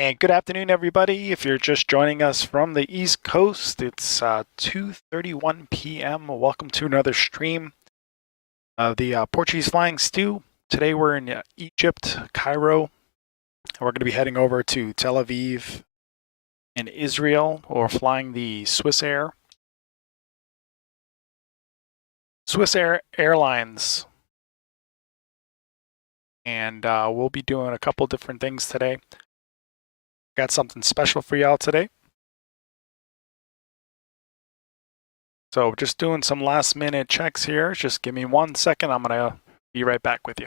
And good afternoon, everybody. If you're just joining us from the East Coast, it's 2:31 p.m. Welcome to another stream of the Portuguese Flying Stew. Today we're in Egypt, Cairo, and we're going to be heading over to Tel Aviv in Israel, or flying the Swiss Air Airlines. And we'll be doing a couple different things today. Got something special for y'all today. So just doing some last minute checks here. Just give me 1 second. I'm going to be right back with you.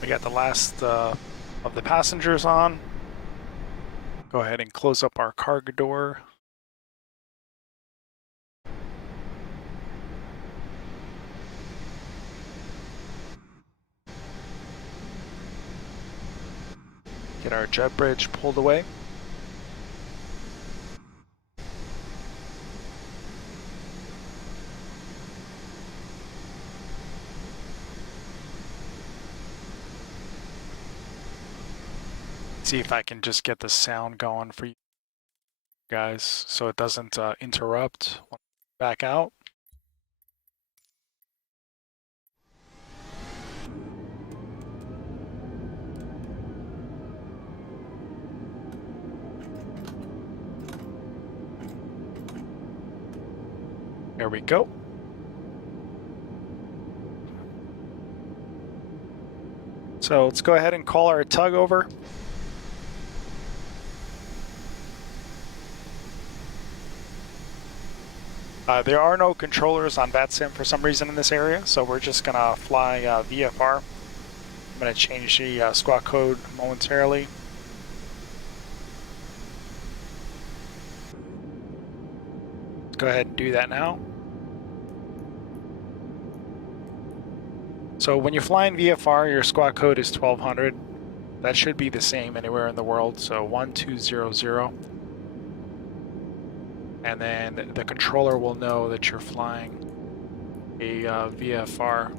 We got the last of the passengers on. Go ahead and close up our cargo door. Get our jet bridge pulled away. See if I can just get the sound going for you guys so it doesn't interrupt when I back out. There we go. So let's go ahead and call our tug over. There are no controllers on VATSIM for some reason in this area, so we're just going to fly VFR. I'm going to change the squawk code momentarily. Let's go ahead and do that now. So when you're flying VFR, your squawk code is 1200. That should be the same anywhere in the world, so 1200. And then the controller will know that you're flying a VFR.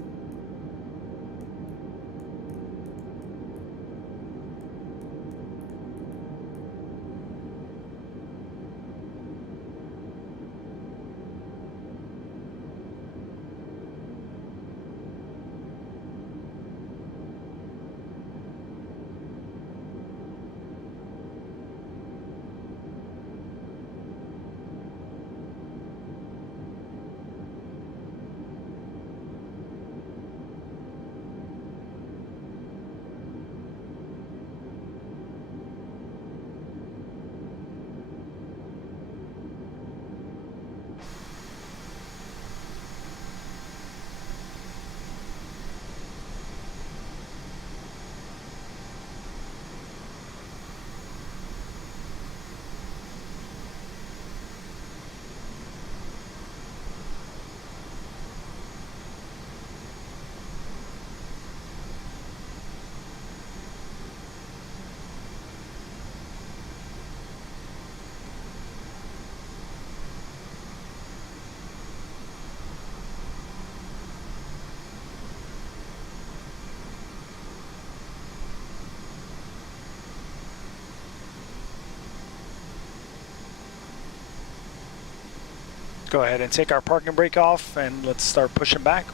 Go ahead and take our parking brake off and let's start pushing back.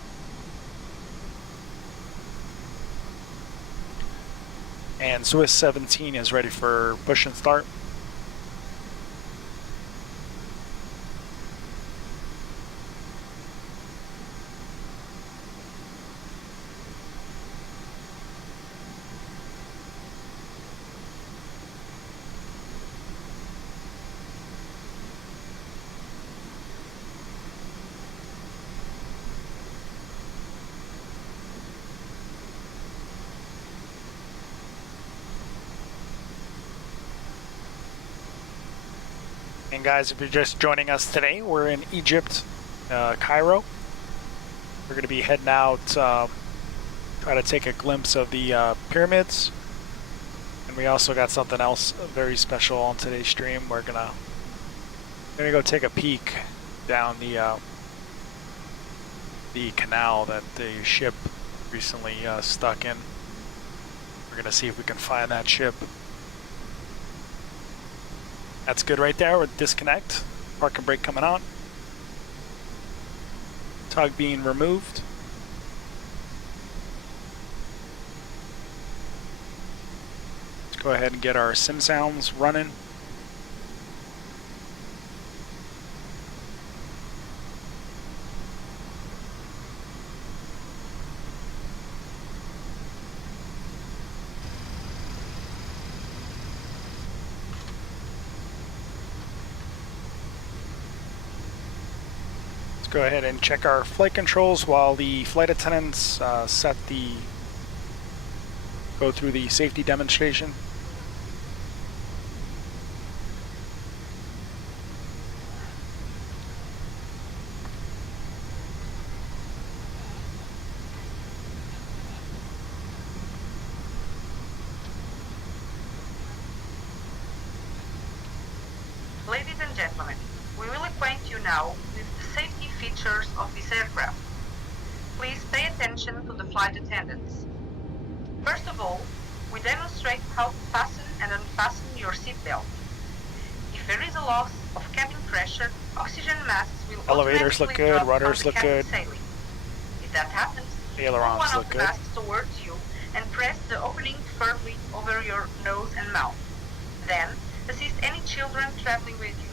And Swiss 17 is ready for push and start. And guys, if you're just joining us today, we're in Egypt, Cairo. We're going to be heading out, try to take a glimpse of the pyramids. And we also got something else very special on today's stream. We're gonna go take a peek down the canal that the ship recently stuck in. We're gonna see if we can find that ship. That's good right there with disconnect. Park and brake coming on. Tug being removed. Let's go ahead and get our sim sounds running. Go ahead and check our flight controls while the flight attendants go through the safety demonstration. Ladies and gentlemen, we will acquaint you now with the safety features of this aircraft. Please pay attention to the flight attendants. First of all, we demonstrate how to fasten and unfasten your seatbelt. If there is a loss of cabin pressure, oxygen masks will Elevators look good, rudders look good. Sailing. If that happens, ailerons pull one look of the good. masks towards you and press the opening firmly over your nose and mouth. Then, assist any children traveling with you.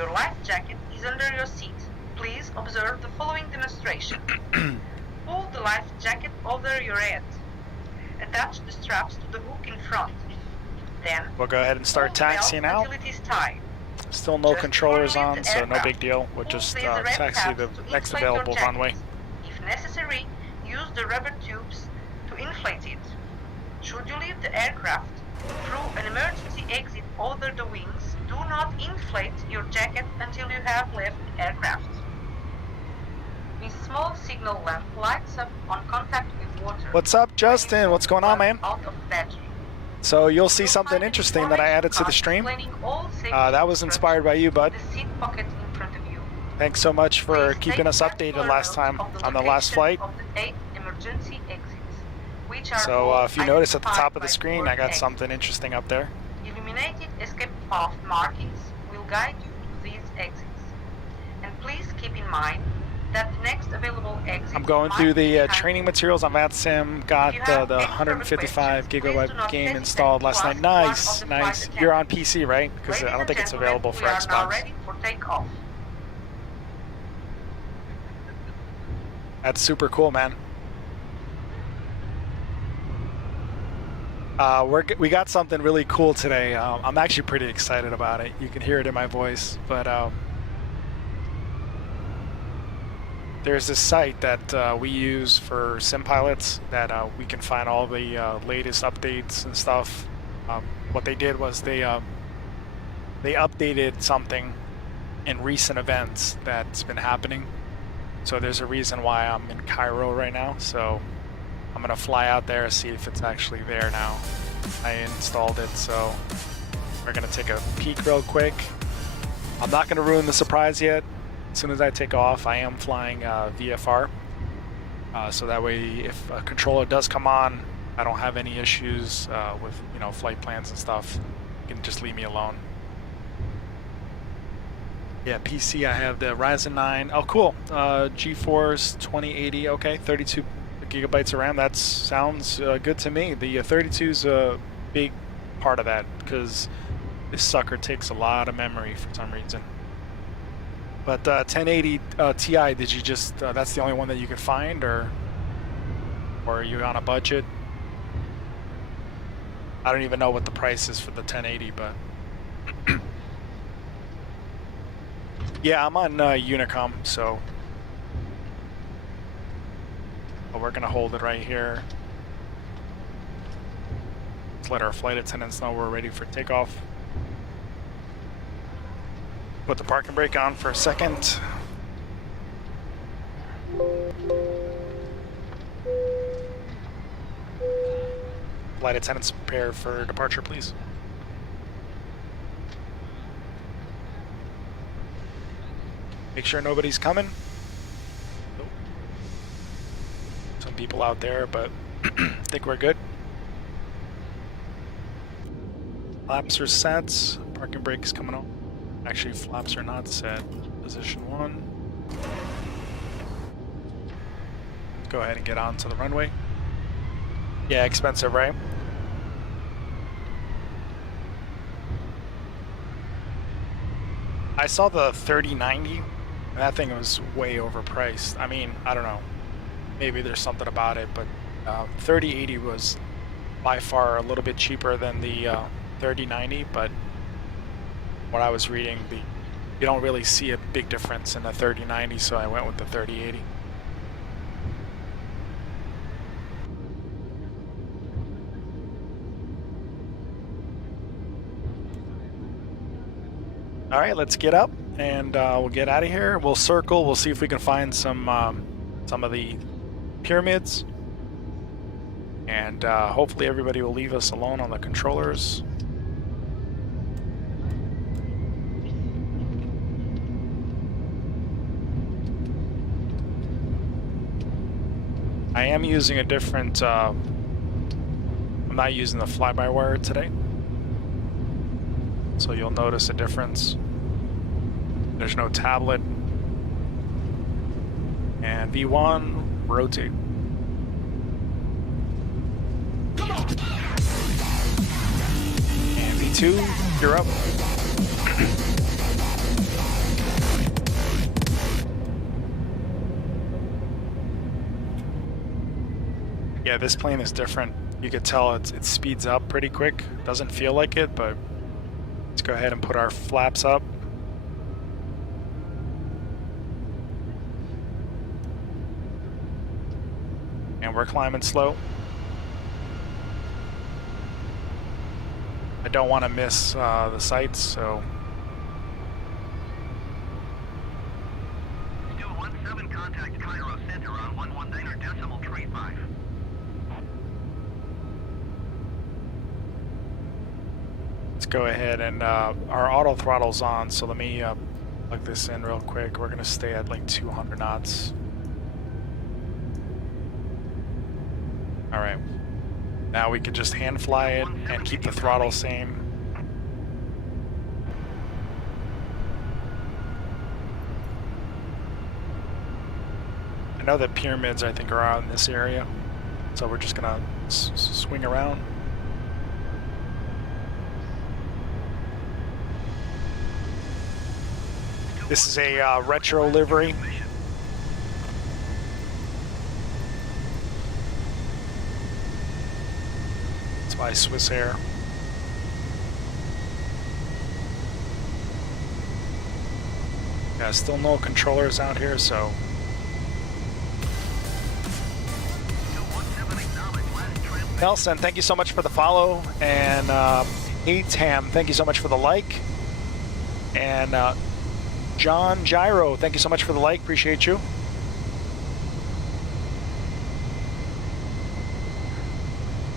Your life jacket is under your seat. Please observe the following demonstration. Pull the life jacket over your head. Attach the straps to the hook in front. Then we'll go ahead and start taxiing out. until it is tied. Still no Just controllers before you on, leave the so no aircraft, big deal. We'll pull just the red taxi tabs the to next inflate your available jacket. runway. If necessary, use the rubber tubes to inflate it. Should you leave the aircraft through an emergency exit over the wings, do not inflate your jacket until you have left the aircraft. This small signal lamp lights up on contact with water. What's up, Justin? What's going on, man? Out of battery. So you'll see something interesting that I added to the stream. That was inspired by you, bud. The seat pocket in front of you. Thanks so much for Please keeping take us updated particular last note time of the on the last location flight. of the 8 emergency exits, which are So all if you notice at the top of the identified screen, by I got exit. something interesting up there. Illuminated escape path markings will guide you to these exits. And please keep in mind that the next available exit I'm going might through be the behind training you. materials on VATSIM, got If you have the any 155 further questions, please do gigabyte not game hesitate installed to last night. ask one of Nice, the nice. flight You're on attendants. PC, right? Because I Ladies don't and think it's gentlemen, available for we are now Xbox. ready for takeoff. That's super cool, man. We got something really cool today. I'm actually pretty excited about it. You can hear it in my voice, but there's this site that we use for sim pilots that we can find all the latest updates and stuff. What they did was they updated something in recent events that's been happening. So there's a reason why I'm in Cairo right now. So I'm gonna fly out there and see if it's actually there now. I installed it, so we're gonna take a peek real quick. I'm not gonna ruin the surprise yet. As soon as I take off, I am flying VFR. So that way, if a controller does come on, I don't have any issues with flight plans and stuff. You can just leave me alone. Yeah, PC, I have the Ryzen 9. Oh, cool. GeForce 2080. Okay, 32 gigabytes of RAM. That sounds good to me. The 32 is a big part of that because this sucker takes a lot of memory for some reason. But 1080 Ti, did you just? That's the only one that you could find, or are you on a budget? I don't even know what the price is for the 1080, but. Yeah, I'm on Unicom, so we're gonna hold it right here. Let's let our flight attendants know we're ready for takeoff. Put the parking brake on for a second. Flight attendants prepare for departure, please. Make sure nobody's coming. Nope. Some people out there, but I think we're good. Flaps are set. Parking brake's coming on. Actually, flaps are not set. Position 1. Go ahead and get onto the runway. Yeah, expensive, right? I saw the 3090, and that thing was way overpriced. I mean, I don't know. Maybe there's something about it, but 3080 was by far a little bit cheaper than the 3090, but what I was reading, you don't really see a big difference in the 3090, so I went with the 3080. All right, let's get up and we'll get out of here. We'll circle. We'll see if we can find some of the pyramids, and hopefully everybody will leave us alone on the controllers. I am using a different. I'm not using the fly-by-wire today, so you'll notice a difference. There's no tablet. And V1, rotate. And V2, you're up. Yeah, this plane is different. You could tell it speeds up pretty quick. Doesn't feel like it, but let's go ahead and put our flaps up. And we're climbing slow. I don't want to miss the sights, so. Still 17, contact Cairo Center on 119.35. Let's go ahead and our auto throttle's on, so let me plug this in real quick. We're gonna stay at like 200 knots. All right, now we can just hand fly it and keep the throttle same. I know that pyramids, I think, are out in this area, so we're just gonna swing around. This is a retro livery. It's by Swiss Air. Yeah, still no controllers out here, so. Nelson, thank you so much for the follow, and Atam, thank you so much for the like, and John Gyro, thank you so much for the like, appreciate you.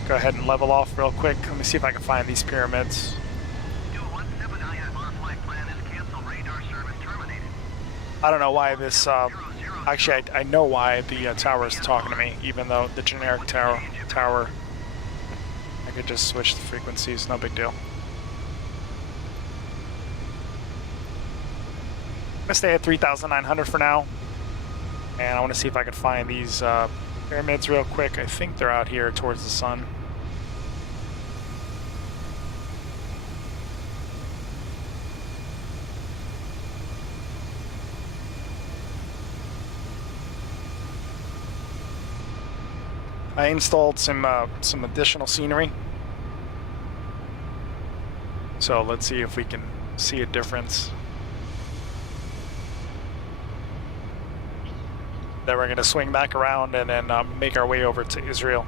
Go ahead and level off real quick. Let me see if I can find these pyramids. I don't know why this, actually I know why the tower is talking to me, even though the generic tower, I could just switch the frequencies, no big deal. I'm gonna stay at 3,900 for now, and I want to see if I can find these pyramids real quick. I think they're out here towards the sun. I installed some additional scenery, so let's see if we can see a difference. Then we're going to swing back around and then make our way over to Israel.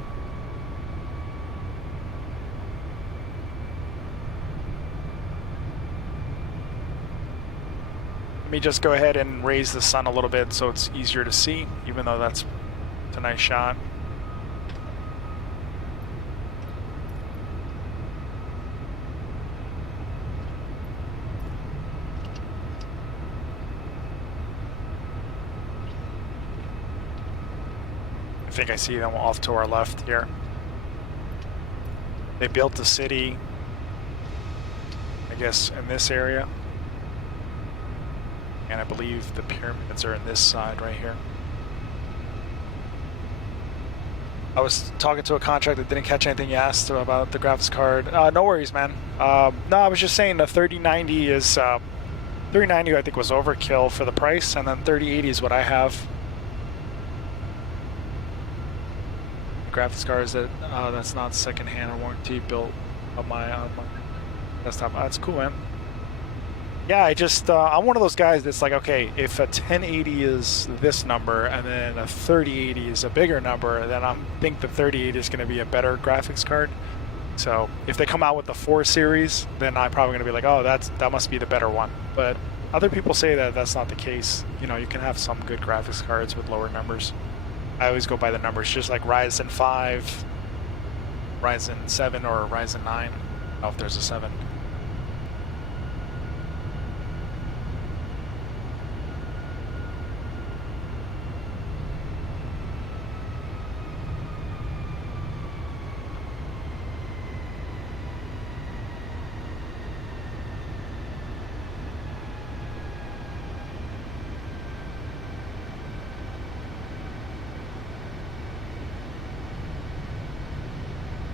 Let me just go ahead and raise the sun a little bit so it's easier to see, even though it's a nice shot. I think I see them off to our left here. They built the city, I guess, in this area. And I believe the pyramids are in this side right here. I was talking to a contractor that didn't catch anything you asked about the graphics card. No worries, man. No, I was just saying the 3090 is... 3090 I think was overkill for the price, and then 3080 is what I have. Graphics card is that that's not secondhand or warranty built on my desktop. That's cool, man. Yeah, I'm one of those guys that's like, okay, if a 1080 is this number and then a 3080 is a bigger number, then I think the 3080 is going to be a better graphics card. So if they come out with the 4 series, then I'm probably going to be like, oh, that must be the better one. But other people say that that's not the case. You know, you can have some good graphics cards with lower numbers. I always go by the numbers, just like Ryzen 5, Ryzen 7, or Ryzen 9. I don't know if there's a 7.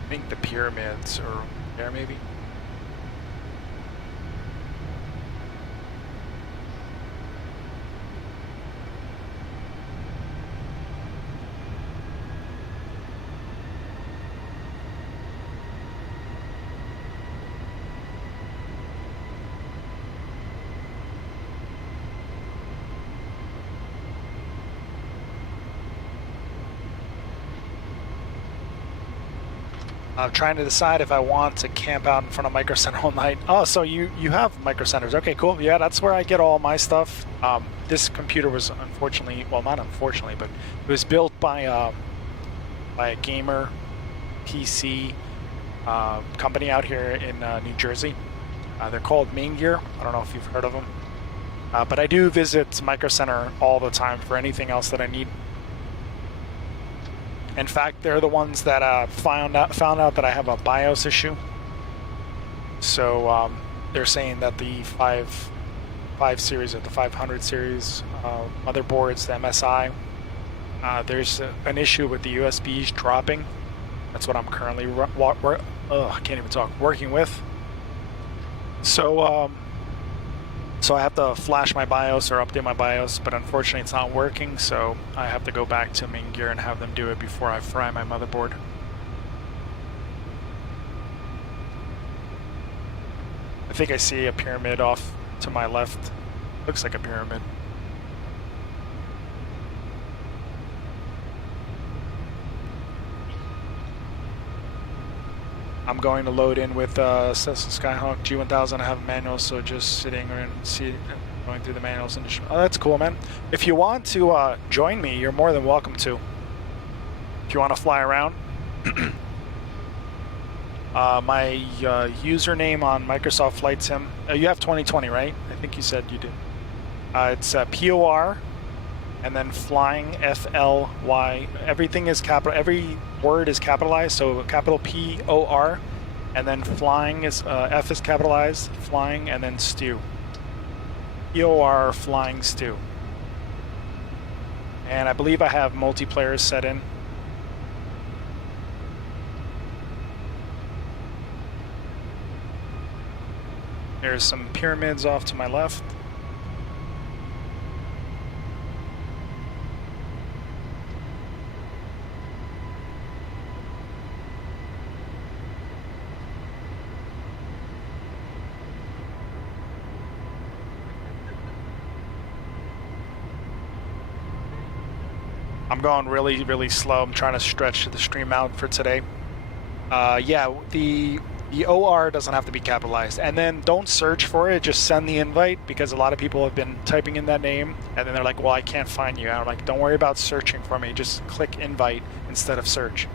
I think the pyramids are there, maybe. I'm trying to decide if I want to camp out in front of Micro Center all night. Oh, so you have Micro Centers. Okay, cool. Yeah, that's where I get all my stuff. This computer was unfortunately, well, not unfortunately, but it was built by a gamer PC company out here in New Jersey. They're called Main Gear. I don't know if you've heard of them. But I do visit Micro Center all the time for anything else that I need. In fact, they're the ones that found out that I have a BIOS issue. So they're saying that the 5 series or the 500 series motherboards, the MSI, there's an issue with the USBs dropping. That's what I'm currently I can't even talk, working with. So so I have to flash my BIOS or update my BIOS, but unfortunately it's not working, so I have to go back to Main Gear and have them do it before I fry my motherboard. I think I see a pyramid off to my left. Looks like a pyramid. I'm going to load in with Cessna Skyhawk G1000. I have manuals, so just sitting and going through the manuals and just, oh, that's cool, man. If you want to join me, you're more than welcome to. If you want to fly around, my username on Microsoft Flight Sim. You have 2020, right? I think you said you do. It's POR, and then flying FLY. Everything is capital. Every word is capitalized, so capital POR, and then flying is F is capitalized, flying, and then stew. POR flying stew. And I believe I have multiplayer set in. There's some pyramids off to my left. I'm going really, really slow. I'm trying to stretch the stream out for today. Yeah, the OR doesn't have to be capitalized. And then don't search for it, just send the invite, because a lot of people have been typing in that name, and then they're like, well, I can't find you. And I'm like, don't worry about searching for me. Just click invite instead of search,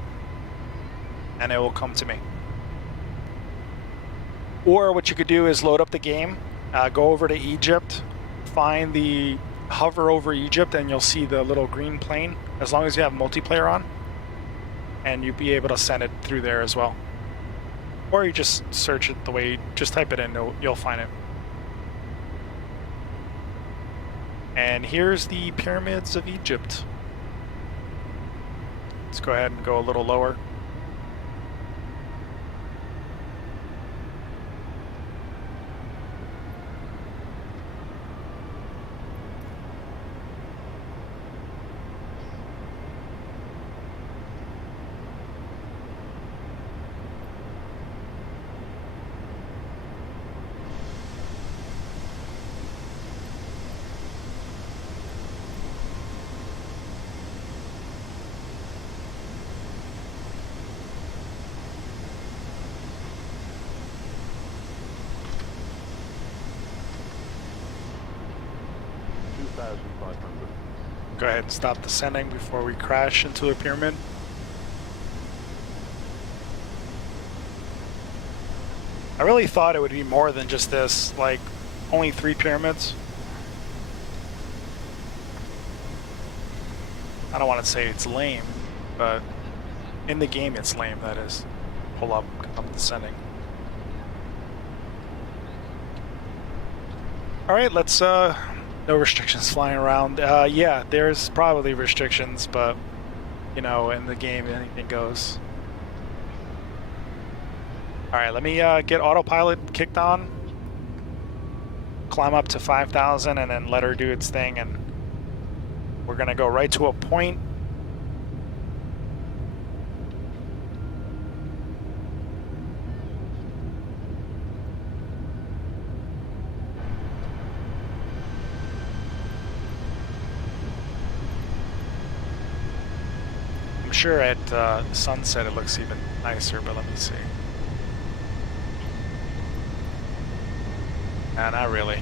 and it will come to me. Or what you could do is load up the game, go over to Egypt, find the hover over Egypt, and you'll see the little green plane, as long as you have multiplayer on, and you'll be able to send it through there as well. Or you just search it the way, just type it in, you'll find it. And here's the pyramids of Egypt. Let's go ahead and go a little lower. Go ahead and stop descending before we crash into a pyramid. I really thought it would be more than just this, like only 3 pyramids. I don't want to say it's lame, but in the game it's lame, that is. Pull up, I'm descending. Alright, let's no restrictions flying around. Yeah, there's probably restrictions, but you know, in the game anything goes. Alright, let me get autopilot kicked on, climb up to 5,000 and then let her do its thing, and we're gonna go right to a point. I'm sure at sunset it looks even nicer, but let me see. Nah, not really.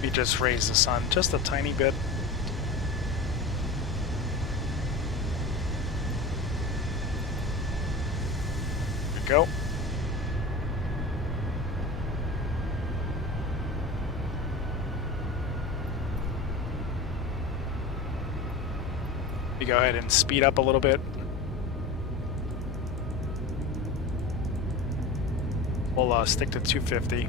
We just raise the sun just a tiny bit. There we go. We go ahead and speed up a little bit. We'll stick to 250.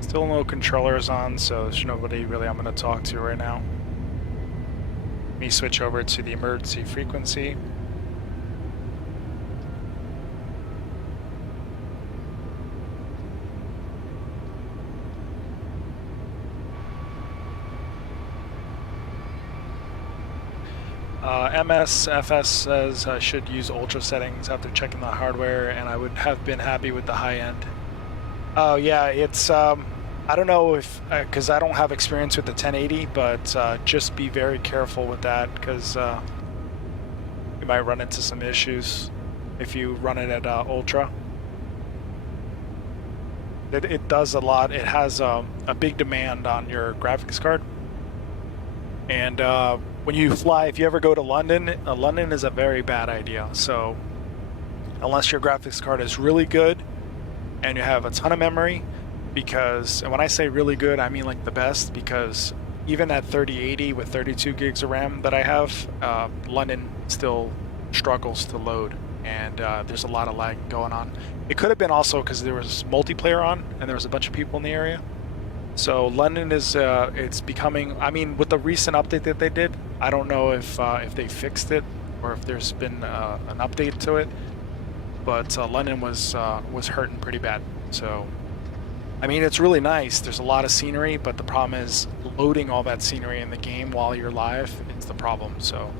Still no controllers on, so there's nobody really I'm going to talk to right now. Let me switch over to the emergency frequency. MSFS says I should use ultra settings after checking the hardware, and I would have been happy with the high end. Oh yeah, it's I don't know if because I don't have experience with the 1080, but just be very careful with that, because you might run into some issues if you run it at ultra. It does a lot. It has a big demand on your graphics card, and when you fly, if you ever go to London, London is a very bad idea. So unless your graphics card is really good and you have a ton of memory, because, and when I say really good, I mean like the best, because even at 3080 with 32 gigs of RAM that I have, London still struggles to load, and there's a lot of lag going on. It could have been also because there was multiplayer on and there was a bunch of people in the area. So London is, it's becoming, I mean, with the recent update that they did, I don't know if they fixed it, or if there's been an update to it. But London was hurting pretty bad. So, I mean, it's really nice. There's a lot of scenery, but the problem is loading all that scenery in the game while you're live is the problem. So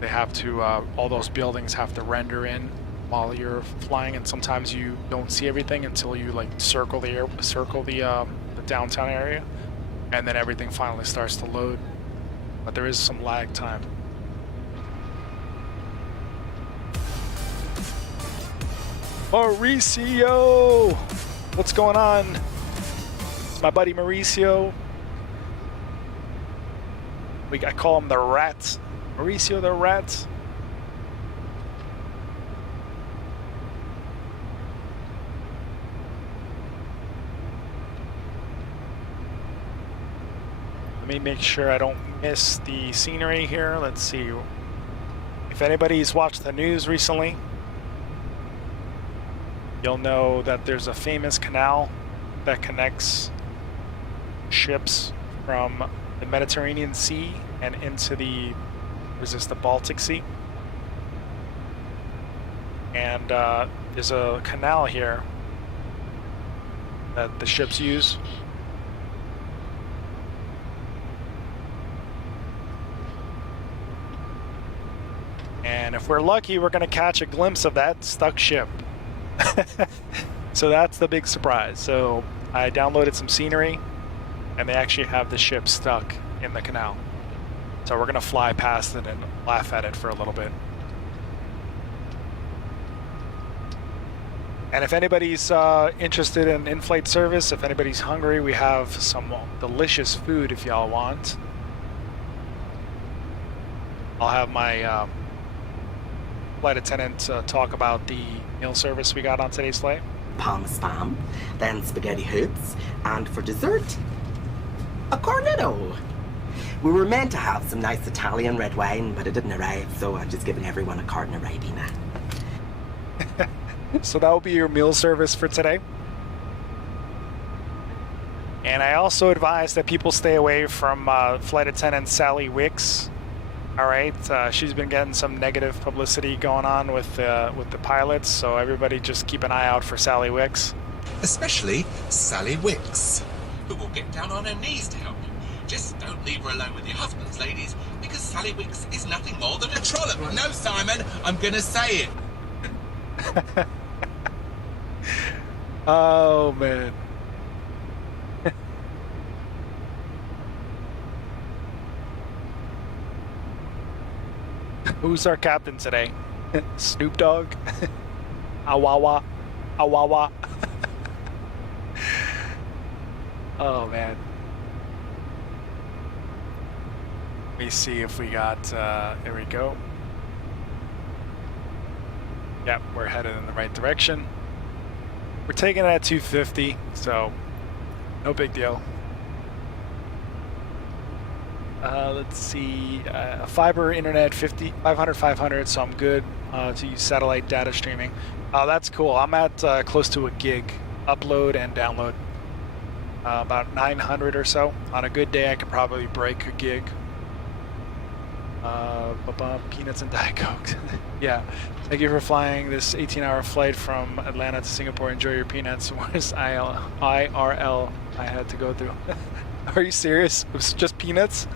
they have to, all those buildings have to render in while you're flying, and sometimes you don't see everything until you like circle the downtown area, and then everything finally starts to load. But there is some lag time. Mauricio! What's going on? It's my buddy Mauricio. I call him the Rat. Mauricio the Rat. Let me make sure I don't miss the scenery here. Let's see. If anybody's watched the news recently, you'll know that there's a famous canal that connects ships from the Mediterranean Sea and into the Baltic Sea. And there's a canal here that the ships use. And if we're lucky, we're going to catch a glimpse of that stuck ship. So that's the big surprise. So I downloaded some scenery, and they actually have the ship stuck in the canal. So we're going to fly past it and laugh at it for a little bit. And if anybody's interested in in-flight service, if anybody's hungry, we have some delicious food if y'all want. I'll have my flight attendant talk about the meal service we got on today's flight. Palm spam, then spaghetti hoops, and for dessert, a cornetto. We were meant to have some nice Italian red wine, but it didn't arrive, so I've just given everyone a carton of Ribena. So that will be your meal service for today. And I also advise that people stay away from flight attendant Sally Wicks. All right, she's been getting some negative publicity going on with the pilots, so everybody just keep an eye out for Sally Wicks. Especially Sally Wicks, who will get down on her knees to help you. Just don't leave her alone with your husbands, ladies, because Sally Wicks is nothing more than a trollop. No, Simon, I'm gonna say it. Oh, man. Who's our captain today? Snoop Dogg? Awawa? Awawa? Oh, man. Let me see if we got, there we go. Yep, we're headed in the right direction. We're taking it at 250, so no big deal. Let's see, fiber internet 500, so I'm good to use satellite data streaming. That's cool. I'm at close to a gig upload and download. About 900 or so. On a good day, I could probably break a gig. Peanuts and Diet Coke. Yeah. Thank you for flying this 18-hour flight from Atlanta to Singapore. Enjoy your peanuts. Where's IRL I had to go through? Are you serious? It was just peanuts?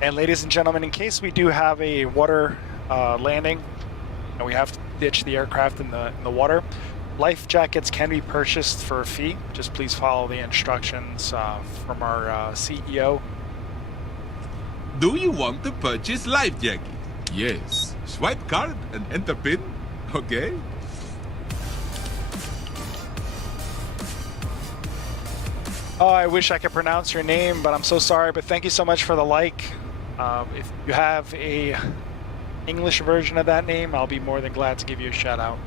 And ladies and gentlemen, in case we do have a water landing and we have to ditch the aircraft in the water, life jackets can be purchased for a fee. Just please follow the instructions from our CEO. Do you want to purchase life jacket? Yes. Swipe card and enter PIN. Okay. Oh, I wish I could pronounce your name, but I'm so sorry. But thank you so much for the like. If you have a English version of that name, I'll be more than glad to give you a shout out.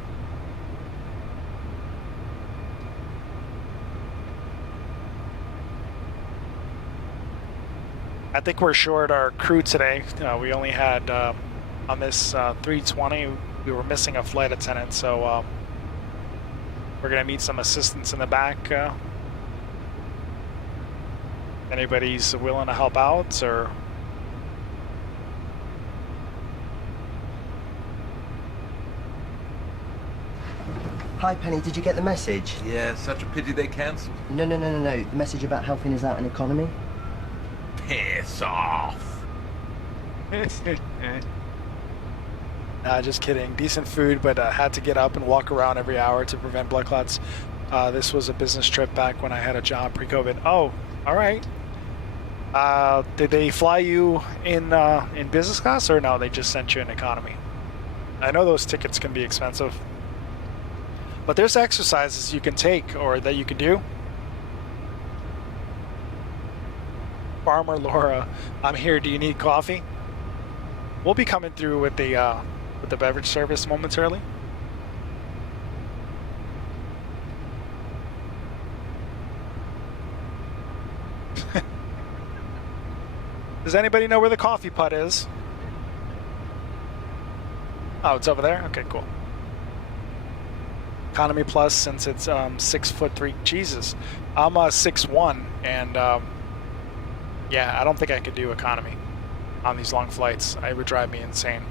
I think we're short our crew today. We only had, on this 320, we were missing a flight attendant, so we're going to need some assistance in the back. Anybody's willing to help out, or? Hi, Penny, did you get the message? Yeah, such a pity they cancelled. No. The message about helping us out in economy? Piss off. Nah, just kidding. Decent food, but had to get up and walk around every hour to prevent blood clots. This was a business trip back when I had a job pre-COVID. Oh, all right. Did they fly you in business class, or no? They just sent you in economy. I know those tickets can be expensive, but there's exercises you can take or that you can do. Farmer Laura, I'm here. Do you need coffee? We'll be coming through with the beverage service momentarily. Does anybody know where the coffee pot is? Oh, it's over there? Okay, cool. Economy Plus, since it's 6'3". Jesus, I'm 6'1", and yeah, I don't think I could do economy on these long flights. It would drive me insane.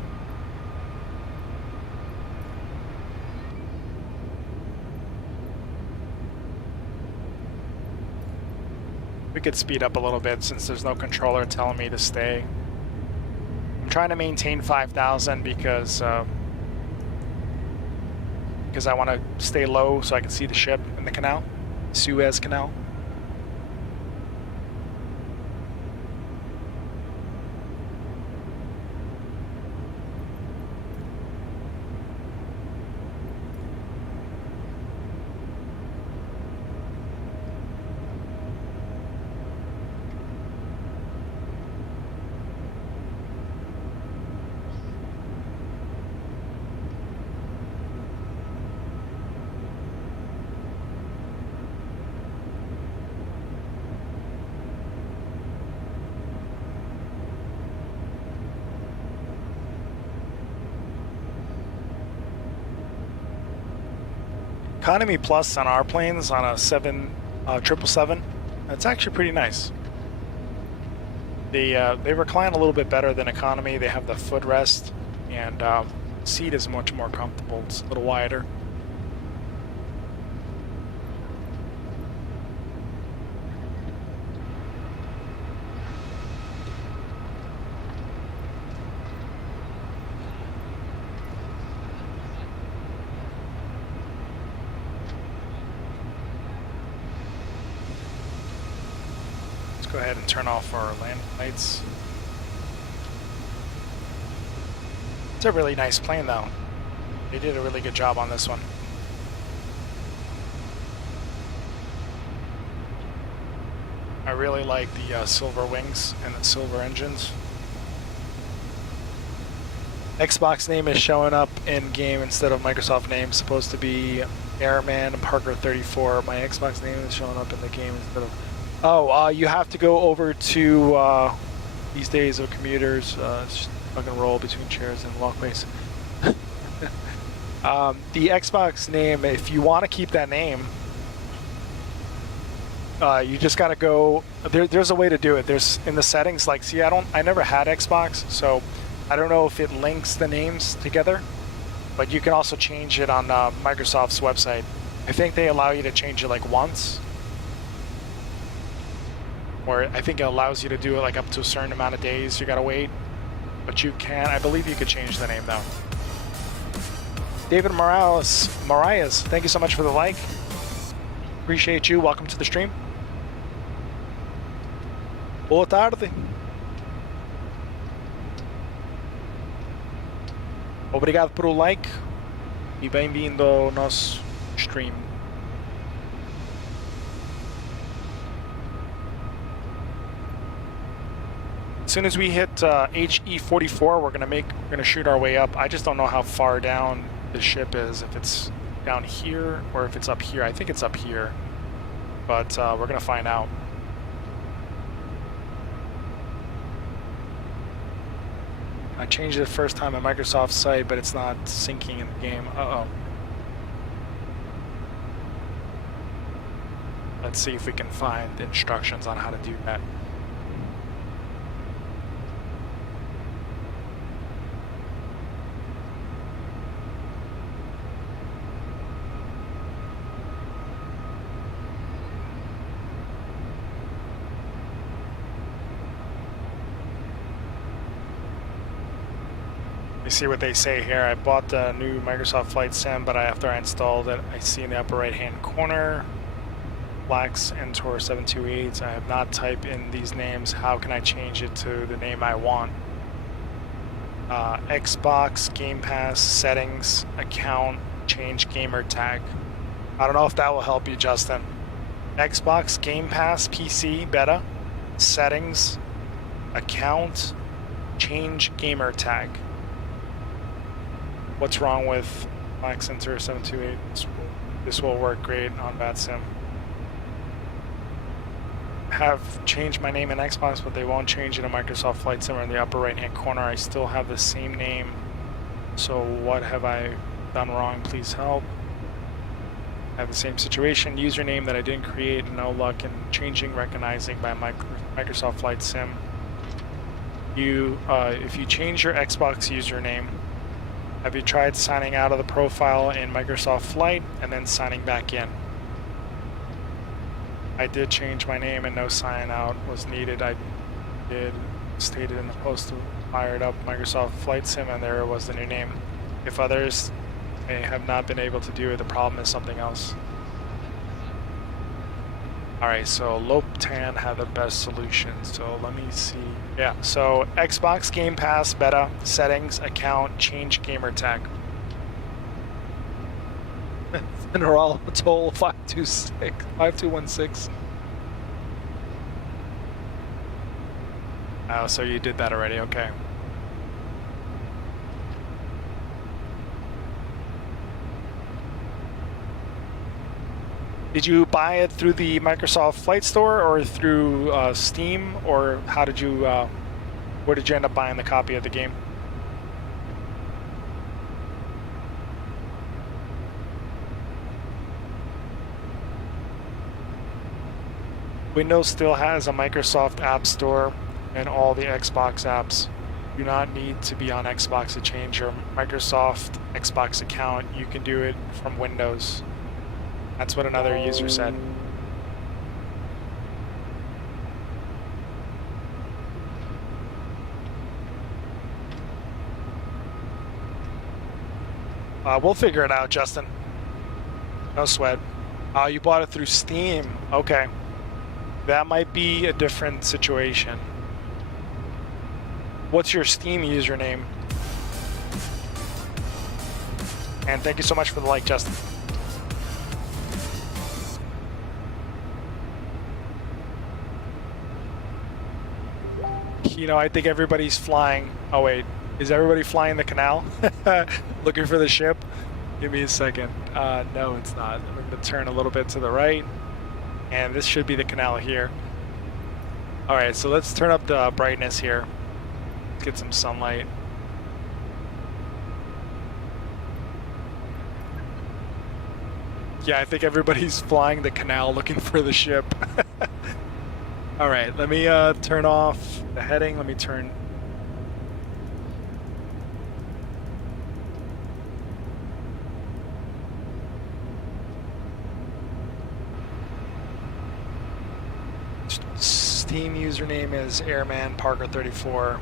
We could speed up a little bit since there's no controller telling me to stay. I'm trying to maintain 5,000 because I want to stay low so I can see the ship in the canal, Suez Canal. Economy Plus on our planes on a 777, it's actually pretty nice. They recline a little bit better than economy. They have the footrest, and seat is much more comfortable. It's a little wider. Go ahead and turn off our land lights. It's a really nice plane though. They did a really good job on this one. I really like the silver wings and the silver engines. Xbox name is showing up in game instead of Microsoft name. Supposed to be Airman Parker 34. My Xbox name is showing up in the game instead of. Oh, you have to go over to these days of commuters, just fucking roll between chairs and walkways. The Xbox name, if you want to keep that name, you just gotta go. There's a way to do it. There's in the settings. Like, see, I never had Xbox, so I don't know if it links the names together. But you can also change it on Microsoft's website. I think they allow you to change it like once. Or I think it allows you to do it like up to a certain amount of days you gotta wait. But you can, I believe you could change the name though. David Marias, thank you so much for the like. Appreciate you, welcome to the stream. Boa tarde. Obrigado por o like e bem-vindo ao nosso stream. As soon as we hit HE44, we're gonna shoot our way up. I just don't know how far down the ship is. If it's down here or if it's up here. I think it's up here, but we're gonna find out. I changed it the first time at Microsoft site, but it's not syncing in the game. Uh-oh. Let's see if we can find instructions on how to do that. You see what they say here. I bought the new Microsoft Flight Sim, but after I installed it, I see in the upper right hand corner Flax Ntor 728. I have not typed in these names. How can I change it to the name I want? Xbox, Game Pass, settings, account, change gamer tag. I don't know if that will help you, Justin. Xbox, Game Pass, PC, beta, settings, account, change gamer tag. What's wrong with Flax Ntor 728? This will work great on Bad Sim. Have changed my name in Xbox, but they won't change it in Microsoft Flight Sim. In the upper right hand corner, I still have the same name. So what have I done wrong? Please help. I have the same situation, username that I didn't create, no luck in changing, recognizing by Microsoft Flight Sim. If you change your Xbox username, have you tried signing out of the profile in Microsoft Flight and then signing back in? I did change my name and no sign out was needed. I did stated in the post to fire it up Microsoft Flight Sim, and there was the new name. If others may have not been able to do it, the problem is something else. Alright, so Loptan had the best solution, so let me see. Yeah, so Xbox, Game Pass, beta, settings, account, change gamer tag. General toll 5216. Oh, so you did that already, okay. Did you buy it through the Microsoft Flight Store or through Steam, or how did you, where did you end up buying the copy of the game? Windows still has a Microsoft App Store, and all the Xbox apps do not need to be on Xbox to change your Microsoft Xbox account. You can do it from Windows. That's what another user said. We'll figure it out, Justin. No sweat. You bought it through Steam. Okay. That might be a different situation. What's your Steam username? And thank you so much for the like, Justin. You know, I think everybody's flying. Oh wait, is everybody flying the canal? Looking for the ship? Give me a second. No, it's not. I'm going to turn a little bit to the right, and this should be the canal here. All right, so let's turn up the brightness here. Get some sunlight. Yeah, I think everybody's flying the canal looking for the ship. All right, let me turn off the heading. Let me turn. Steam username is Airman Parker 34.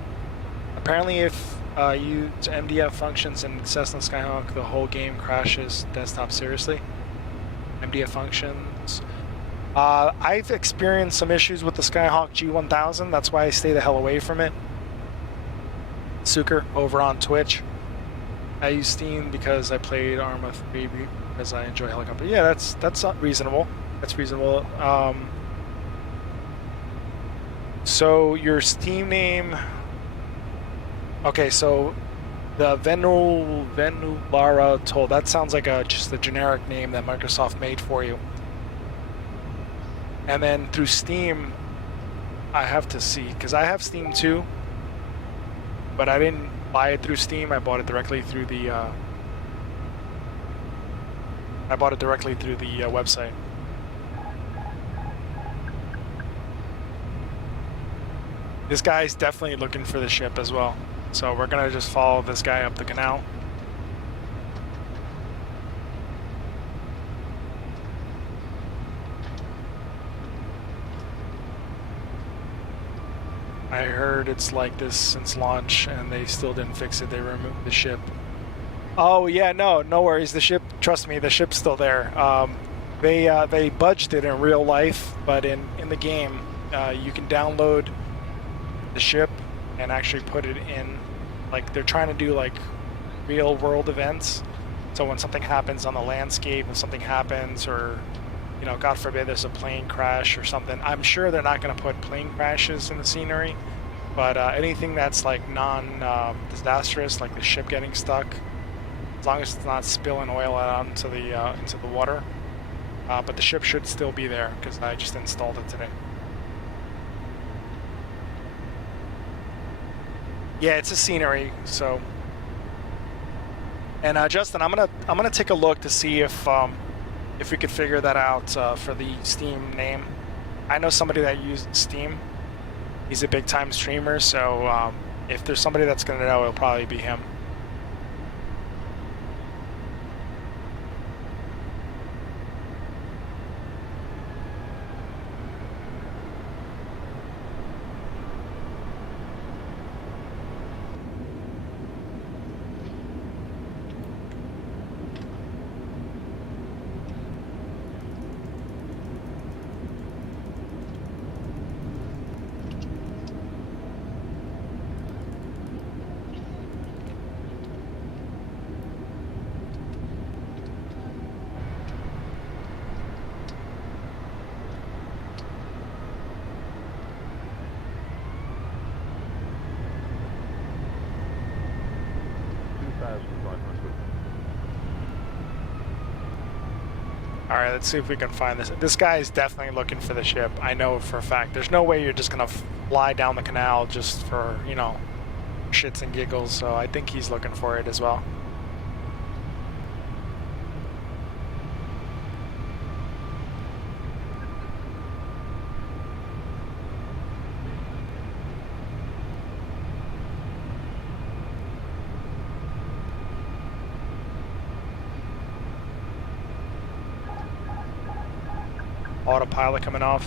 Apparently, if you use MDF functions in Cessna Skyhawk, the whole game crashes desktop. Seriously? MDF functions. I've experienced some issues with the Skyhawk G1000. That's why I stay the hell away from it. Suker over on Twitch. I use Steam because I played Arma 3 because I enjoy helicopter. Yeah, that's reasonable. That's reasonable. So your Steam name. Okay, so the Venulara toll. That sounds like just a generic name that Microsoft made for you. And then through Steam, I have to see, because I have Steam too, but I didn't buy it through Steam. I bought it directly through the website. This guy's definitely looking for the ship as well. So we're gonna just follow this guy up the canal. I heard it's like this since launch and they still didn't fix it. They removed the ship. Oh yeah, no worries. The ship, trust me, the ship's still there. They budged it in real life, but in the game, you can download the ship and actually put it in, like they're trying to do like real world events. So when something happens on the landscape, when something happens, or you know, God forbid there's a plane crash or something, I'm sure they're not going to put plane crashes in the scenery, but anything that's like non-disastrous, like the ship getting stuck, as long as it's not spilling oil out into the water. But the ship should still be there because I just installed it today. Yeah, it's a scenery. So, and Justin, I'm gonna take a look to see if we could figure that out for the Steam name. I know somebody that used Steam. He's a big time streamer, so if there's somebody that's gonna know, it'll probably be him. All right, let's see if we can find this. This guy is definitely looking for the ship. I know for a fact. There's no way you're just gonna fly down the canal just for, you know, shits and giggles. So I think he's looking for it as well. Autopilot coming off.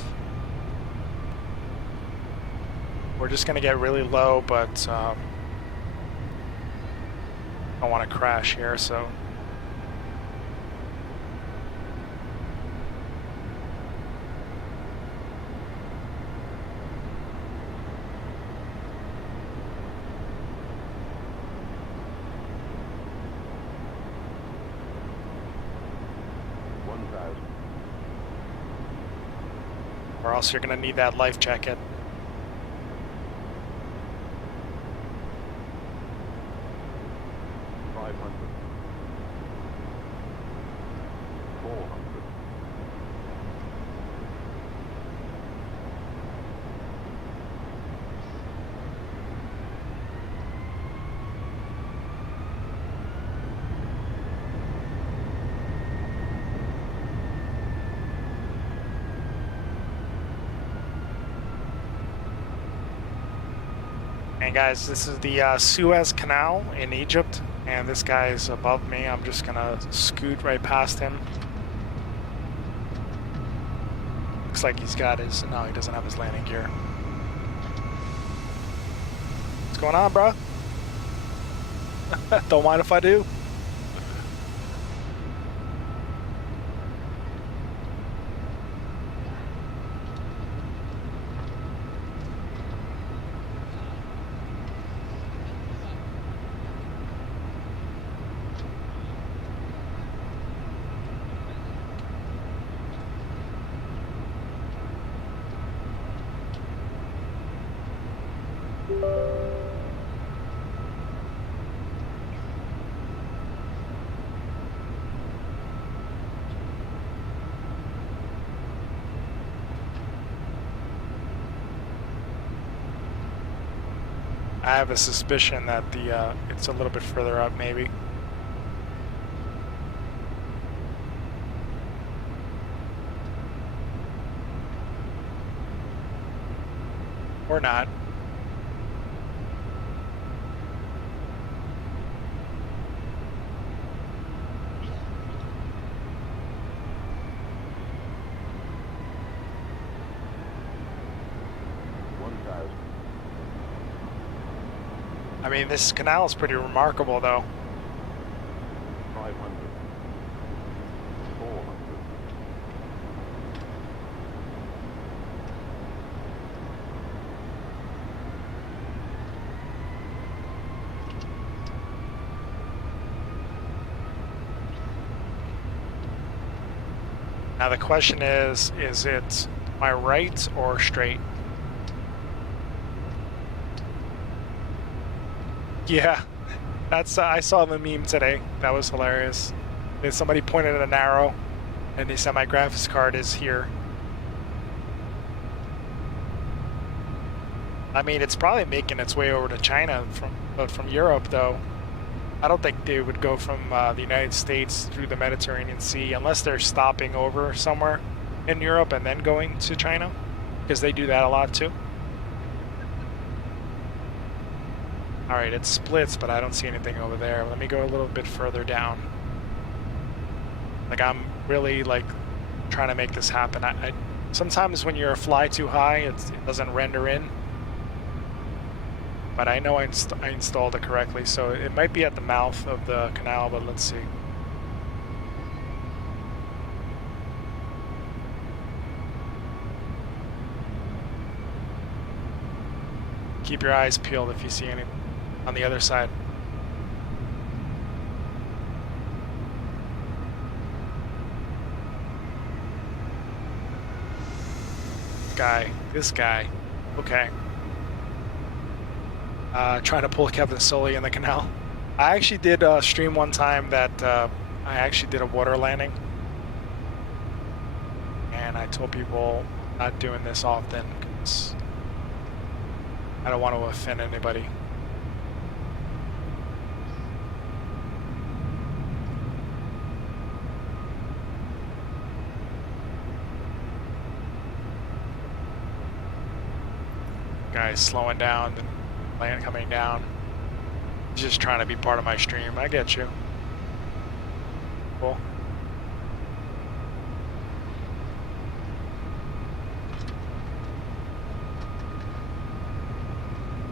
We're just gonna get really low, but I don't want to crash here, so. Or else you're gonna need that life jacket. And guys, this is the Suez Canal in Egypt, and this guy is above me. I'm just gonna scoot right past him. Looks like he's got his, no, he doesn't have his landing gear. What's going on, bro? Don't mind if I do. I have a suspicion that the it's a little bit further up, maybe. Or not. I mean, this canal is pretty remarkable, though. 500. 400. Now the question is it my right or straight? Yeah, that's I saw the meme today. That was hilarious. And somebody pointed at an arrow, and they said my graphics card is here. I mean, it's probably making its way over to China from Europe, though. I don't think they would go from the United States through the Mediterranean Sea unless they're stopping over somewhere in Europe and then going to China, because they do that a lot too. All right, it splits, but I don't see anything over there. Let me go a little bit further down. Like, I'm really like trying to make this happen. I sometimes when you fly too high, it doesn't render in. But I know I installed it correctly, so it might be at the mouth of the canal, but let's see. Keep your eyes peeled if you see any on the other side. This guy, okay. Trying to pull Kevin Sully in the canal. I actually did stream one time that I actually did a water landing, and I told people not doing this often because I don't want to offend anybody. Guy's slowing down, land coming down. He's just trying to be part of my stream. I get you. Cool.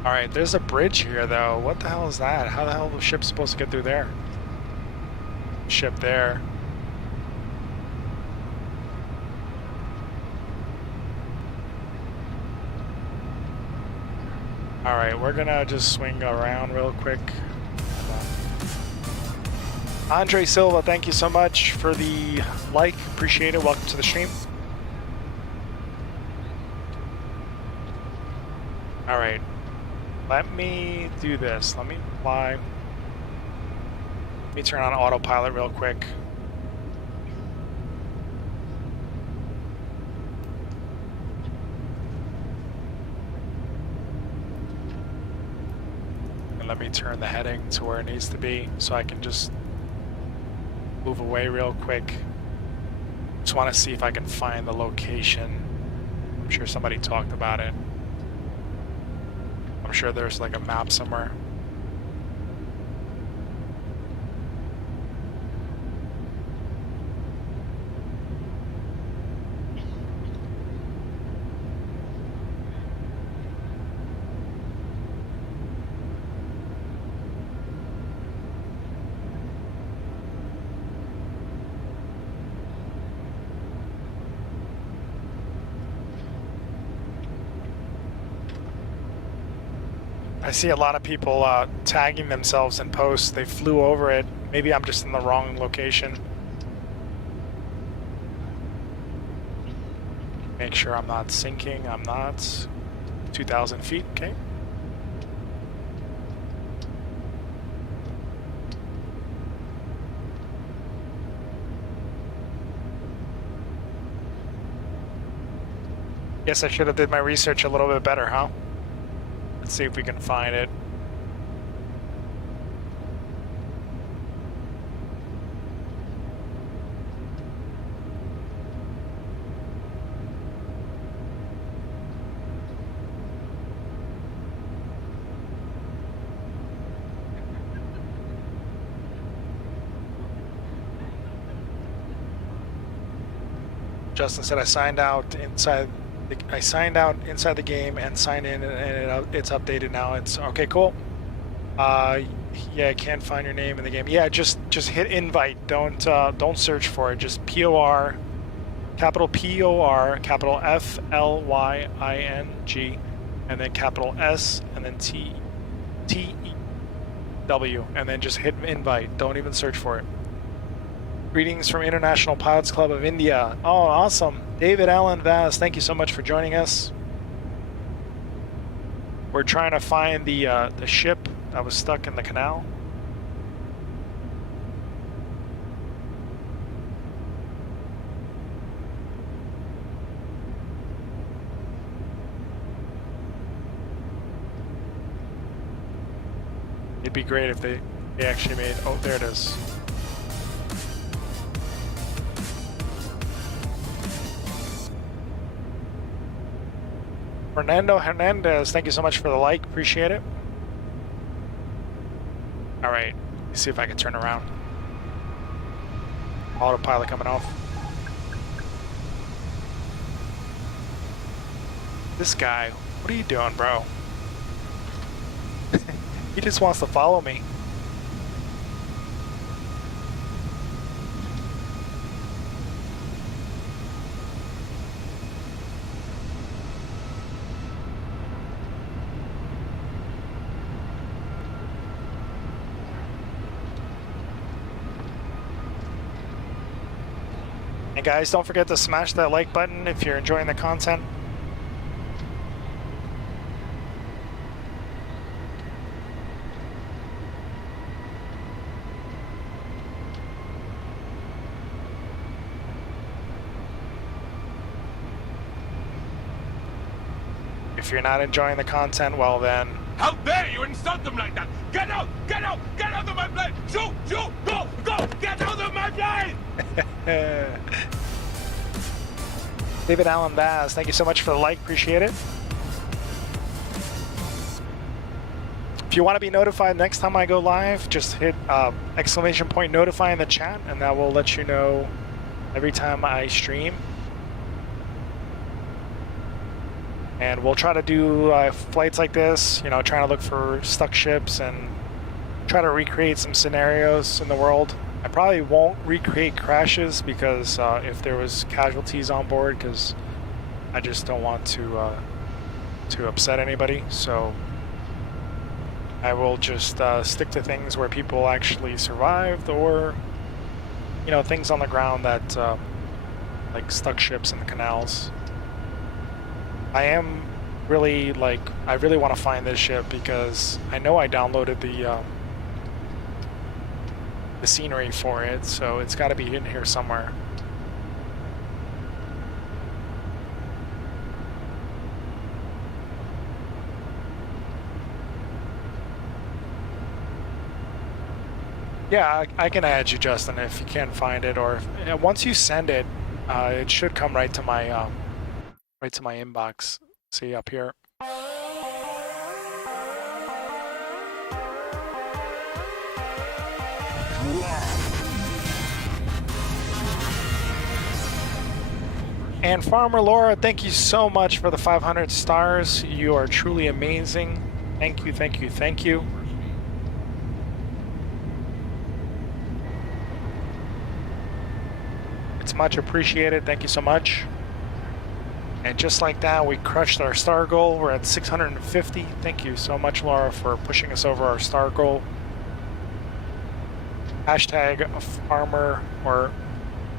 All right, there's a bridge here, though. What the hell is that? How the hell is the ship supposed to get through there? Ship there. All right, we're gonna just swing around real quick. Andre Silva, thank you so much for the like. Appreciate it. Welcome to the stream. All right, let me do this. Let me fly. Let me turn on autopilot real quick. Let me turn the heading to where it needs to be so I can just move away real quick. Just want to see if I can find the location. I'm sure somebody talked about it. I'm sure there's like a map somewhere. I see a lot of people tagging themselves in posts. They flew over it. Maybe I'm just in the wrong location. Make sure I'm not sinking. I'm not. 2,000 feet, okay. Guess I should have did my research a little bit better, huh? Let's see if we can find it. Justin said I signed out inside the game and signed in, and it's updated now. It's okay. Cool. Yeah, I can't find your name in the game. Yeah, just hit invite. Don't search for it. Just POR, capital POR, capital FLYING, and then capital S, and then TEW, and then just hit invite. Don't even search for it. Greetings from International Pilots Club of India. Oh, awesome. David Allen Vaz, thank you so much for joining us. We're trying to find the ship that was stuck in the canal. It'd be great if they actually made, oh, there it is. Fernando Hernandez, thank you so much for the like, appreciate it. All right, let's see if I can turn around. Autopilot coming off. This guy, what are you doing, bro? He just wants to follow me. And guys, don't forget to smash that like button if you're enjoying the content. If you're not enjoying the content, well then... How dare you insult them like that? Get out! Get out! Get out of my plane! Shoot! Shoot! Go! Go! Get out of my plane! David Allen Baz, thank you so much for the like, appreciate it. If you want to be notified next time I go live, just hit exclamation point notify in the chat, and that will let you know every time I stream. And we'll try to do flights like this, you know, trying to look for stuck ships and try to recreate some scenarios in the world. I probably won't recreate crashes because if there was casualties on board, because I just don't want to upset anybody. So I will just stick to things where people actually survived, or you know, things on the ground that like stuck ships in the canals. I am really I really want to find this ship because I know I downloaded the scenery for it, so it's got to be in here somewhere. Yeah, I can add you, Justin, if you can't find it, or if, once you send it, it should come right to my inbox. See up here. And Farmer Laura, thank you so much for the 500 stars. You are truly amazing. Thank you, thank you, thank you. It's much appreciated. Thank you so much. And just like that, we crushed our star goal. We're at 650. Thank you so much, Laura, for pushing us over our star goal. Hashtag farmer or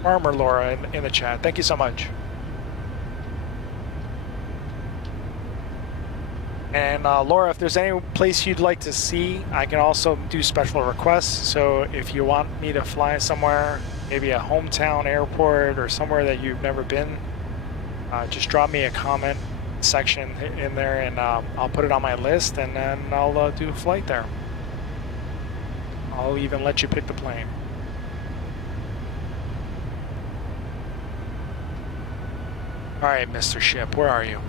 Farmer Laura in the chat. Thank you so much. And Laura, if there's any place you'd like to see, I can also do special requests. So if you want me to fly somewhere, maybe a hometown airport or somewhere that you've never been, just drop me a comment section in there, and I'll put it on my list, and then I'll do a flight there. I'll even let you pick the plane. All right, Mr. Ship, where are you?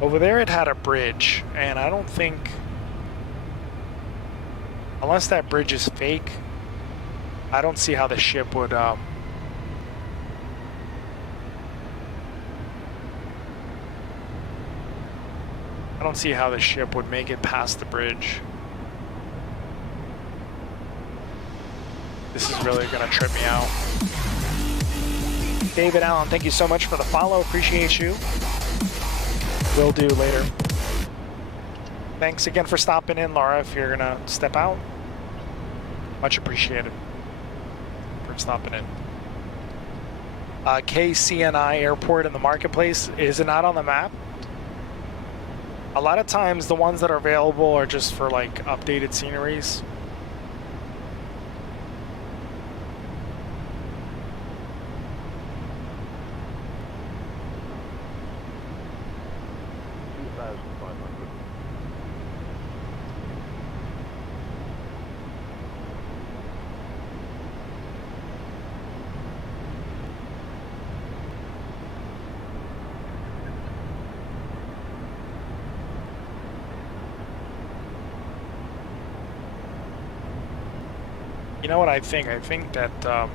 Over there it had a bridge, and I don't think, unless that bridge is fake, I don't see how the ship would don't see how the ship would make it past the bridge. This is really gonna trip me out. David Allen, thank you so much for the follow. Appreciate you. Will do later. Thanks again for stopping in, Laura, if you're gonna step out. Much appreciated for stopping in. KCNI Airport in the marketplace, is it not on the map? A lot of times the ones that are available are just for like updated sceneries. You know what I think? I think that I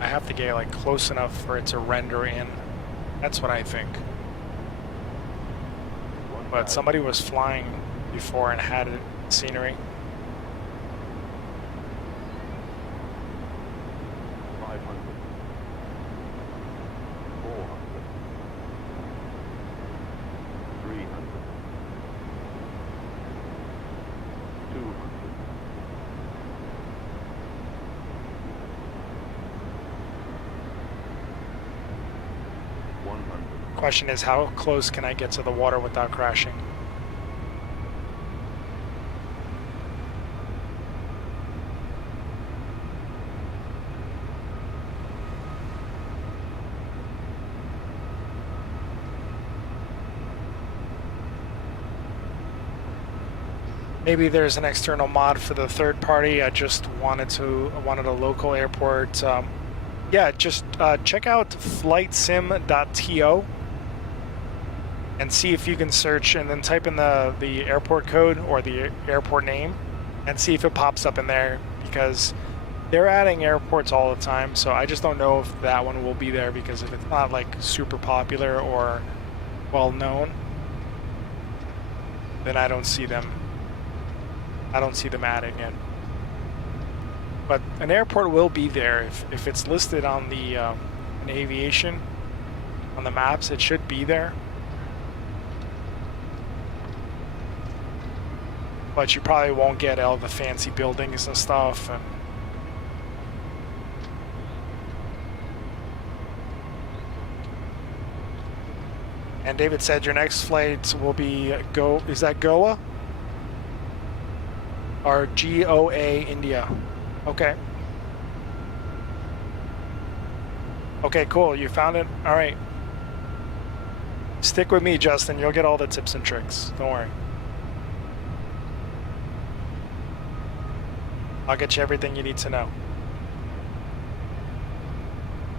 have to get like close enough for it to render in. That's what I think. But somebody was flying before and had scenery. 500. 400. 300. 200. Question is, how close can I get to the water without crashing? Maybe there's an external mod for the third party. I just wanted a local airport. Yeah, just check out flightsim.to and see if you can search and then type in the airport code or the airport name and see if it pops up in there, because they're adding airports all the time. So I just don't know if that one will be there, because if it's not like super popular or well known, then I don't see them adding it. But an airport will be there if it's listed on the in aviation on the maps. It should be there. But you probably won't get all the fancy buildings and stuff. And David said your next flight will be is that Goa? Or GOA India? Okay. Okay, cool. You found it? All right. Stick with me, Justin. You'll get all the tips and tricks. Don't worry. I'll get you everything you need to know.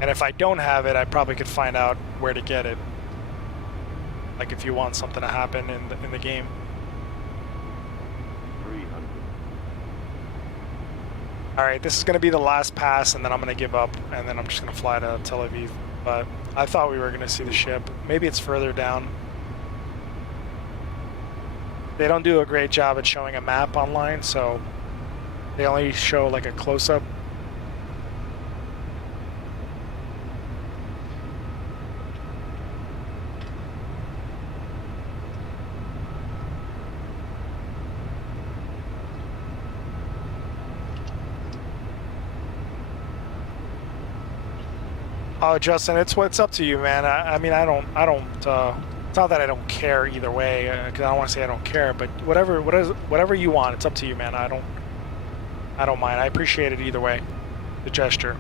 And if I don't have it, I probably could find out where to get it. Like if you want something to happen in the game. 300. All right, this is going to be the last pass, and then I'm going to give up, and then I'm just going to fly to Tel Aviv. But I thought we were going to see the ship. Maybe it's further down. They don't do a great job at showing a map online, so they only show like a close-up. Oh, Justin, it's up to you, man. I mean, I don't. It's not that I don't care either way, because I don't want to say I don't care, but whatever you want, it's up to you, man. I don't mind. I appreciate it either way, the gesture.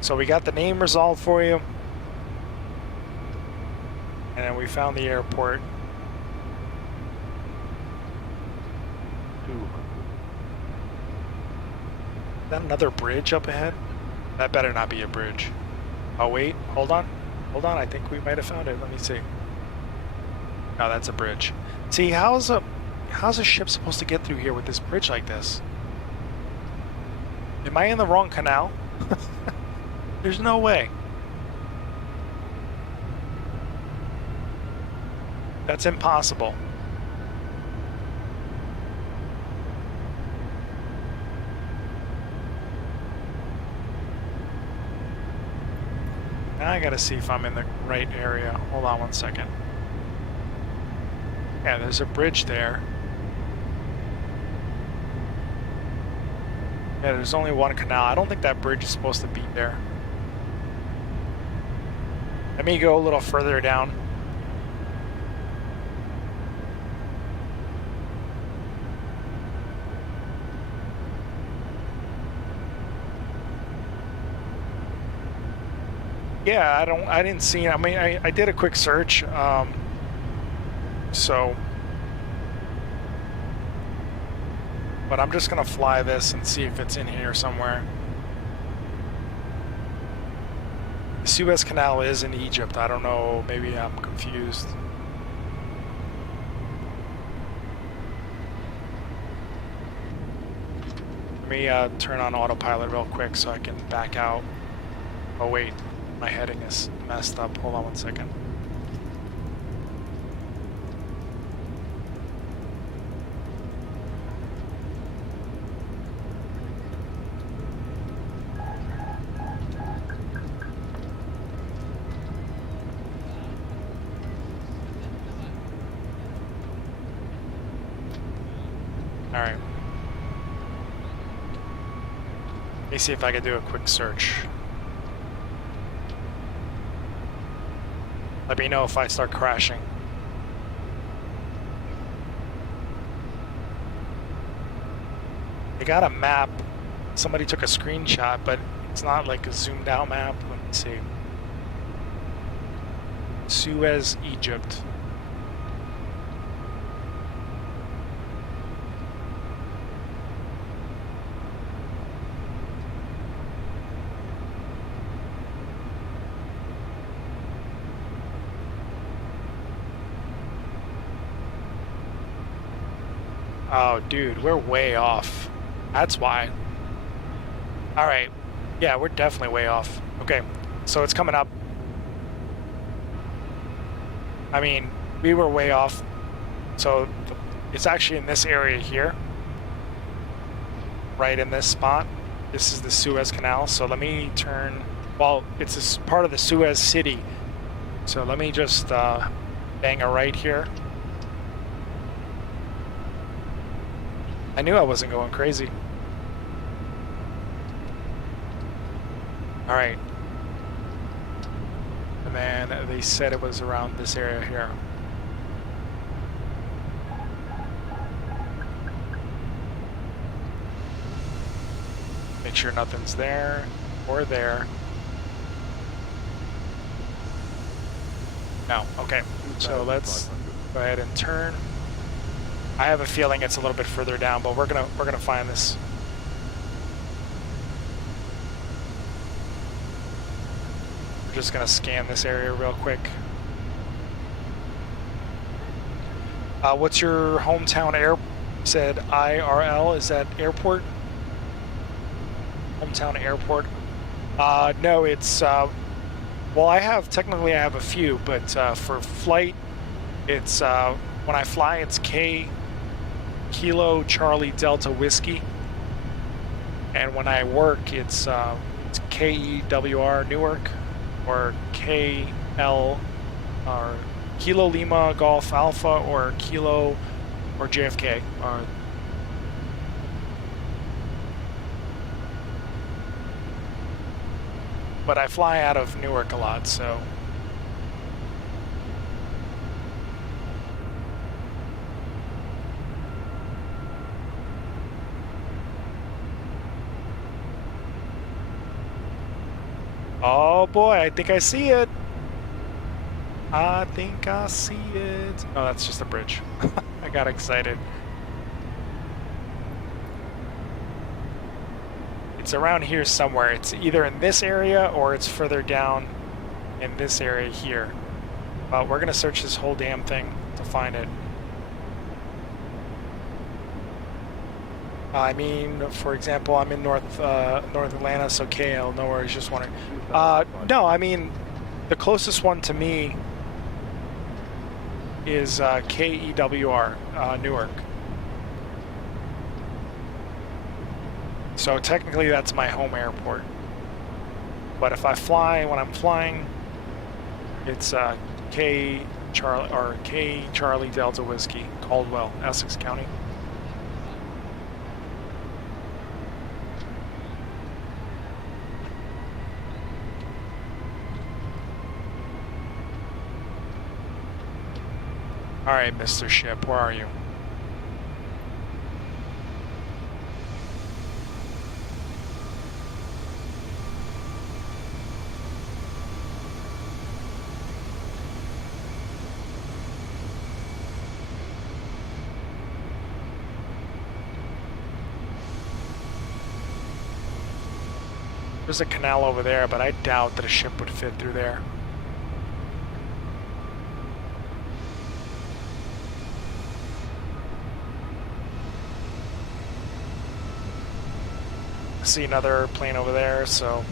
So we got the name resolved for you, and then we found the airport. 200. Is that another bridge up ahead? That better not be a bridge. Oh wait, hold on. I think we might have found it. Let me see. No, that's a bridge. See, how's a ship supposed to get through here with this bridge like this? Am I in the wrong canal? There's no way. That's impossible. Now I gotta see if I'm in the right area. Hold on one second. Yeah, there's a bridge there. Yeah, there's only one canal. I don't think that bridge is supposed to be there. Let me go a little further down. Yeah, I didn't see, I mean, I did a quick search, so, but I'm just gonna fly this and see if it's in here somewhere. The Suez Canal is in Egypt. I don't know, maybe I'm confused. Let me turn on autopilot real quick so I can back out. Oh wait, my heading is messed up. Hold on one second. All right. Let me see if I can do a quick search. Let me know if I start crashing. They got a map. Somebody took a screenshot, but it's not like a zoomed out map. Let me see. Suez, Egypt. Oh, dude, we're way off. That's why. All right. Yeah, we're definitely way off. Okay, so it's coming up. I mean, we were way off. So it's actually in this area here. Right in this spot. This is the Suez Canal. So let me turn, well, it's this part of the Suez City. So let me just bang a right here. I knew I wasn't going crazy. All right. And then they said it was around this area here. Make sure nothing's there or there. No, okay. So let's go ahead and turn. I have a feeling it's a little bit further down, but we're gonna find this. We're just gonna scan this area real quick. What's your hometown air? Said IRL. Is that airport? Hometown airport. No, it's well, I have a few, but for flight, it's when I fly, it's Kilo Charlie Delta Whiskey, and when I work, it's KEWR Newark, or KL, or Kilo Lima Golf Alpha, or Kilo, or JFK. But I fly out of Newark a lot, so. Oh boy, I think I see it. I think I see it. Oh, that's just a bridge. I got excited. It's around here somewhere. It's either in this area or it's further down in this area here. But we're gonna search this whole damn thing to find it. I mean, for example, I'm in North Atlanta, so KL, nowhere. Is just wondering. No, I mean, the closest one to me is KEWR, Newark. So technically, that's my home airport. But if I fly, when I'm flying, it's K Charlie Delta Whiskey, Caldwell, Essex County. All right, Mr. Ship, where are you? There's a canal over there, but I doubt that a ship would fit through there. I see another plane over there, so...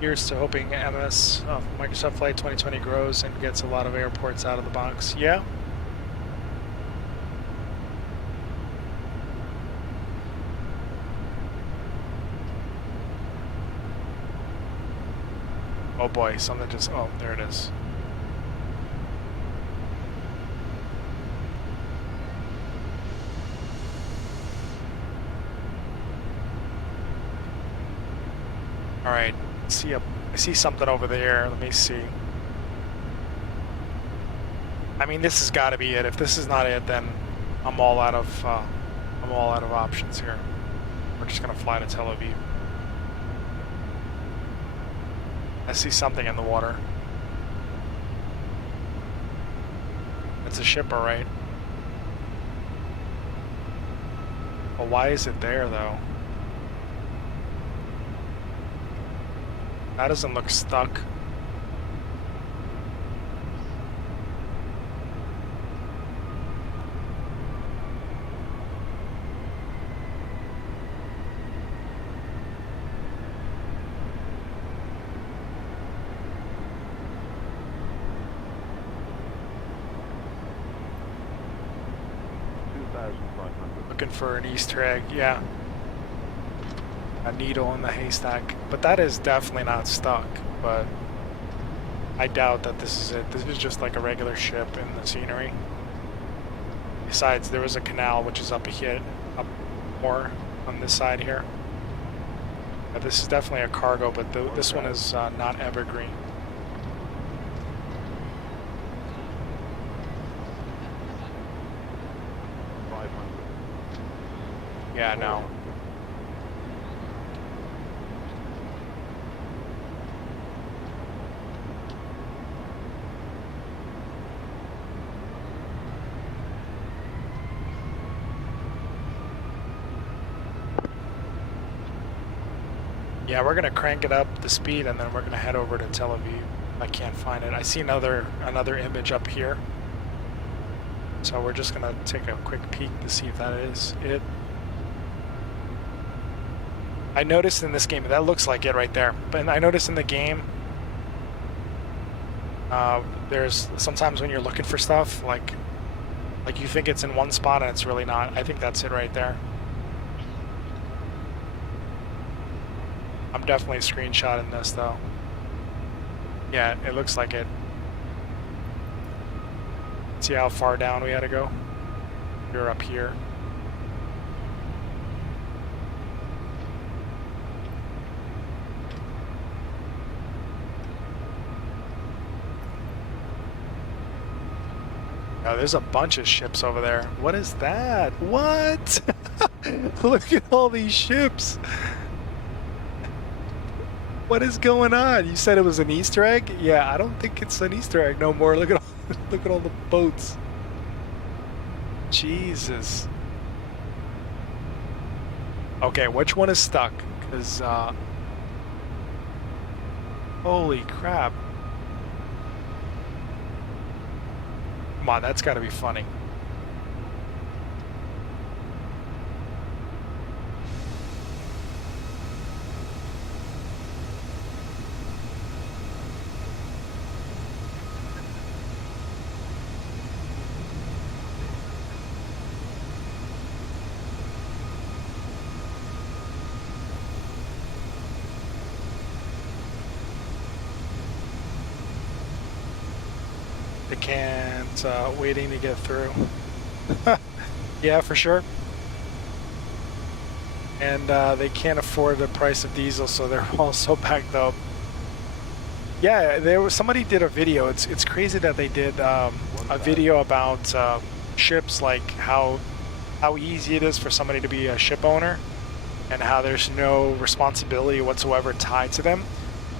Here's to hoping MS Microsoft Flight 2020 grows and gets a lot of airports out of the box. Yeah. Oh boy, something just, oh, there it is. All right, I see something over there. Let me see. I mean, this has got to be it. If this is not it, then I'm all out of options here. We're just gonna fly to Tel Aviv. I see something in the water. It's a ship, all right. Well, why is it there, though? That doesn't look stuck. Looking for an Easter egg, yeah. A needle in the haystack, but that is definitely not stuck, but I doubt that this is it. This is just like a regular ship in the scenery. Besides, there was a canal which is up more on this side here. This is definitely a cargo, but this one is not evergreen. Yeah, no. Yeah, we're gonna crank it up the speed, and then we're gonna head over to Tel Aviv. I can't find it. I see another image up here, so we're just gonna take a quick peek to see if that is it. I noticed in this game that looks like it right there, but I noticed in the game There's sometimes when you're looking for stuff, like you think it's in one spot and it's really not. I think that's it right there. I'm definitely screenshotting this though. Yeah, it looks like it. See how far down we had to go? We're up here. Oh, there's a bunch of ships over there. What is that? What? Look at all these ships. What is going on? You said it was an Easter egg? Yeah, I don't think it's an Easter egg no more. Look at look at all the boats. Jesus. Okay, which one is stuck? Because, holy crap. Come on, that's got to be funny. They can't, waiting to get through. Yeah, for sure. And they can't afford the price of diesel, so they're also backed up. Yeah, there was somebody did a video. It's crazy that they did a video about ships, like how easy it is for somebody to be a ship owner, and how there's no responsibility whatsoever tied to them.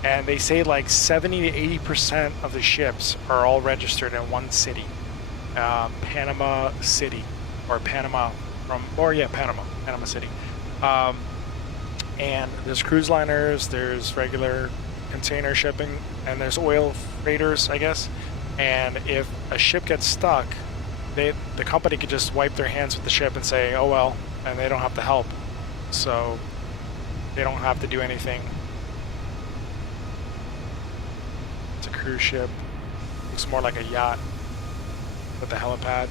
And they say like 70 to 80% of the ships are all registered in one city, Panama City, or Panama Panama City. And there's cruise liners, there's regular container shipping, and there's oil freighters, I guess. And if a ship gets stuck, the company could just wipe their hands with the ship and say, oh well, and they don't have to help. So they don't have to do anything. It's a cruise ship. Looks more like a yacht with a helipad.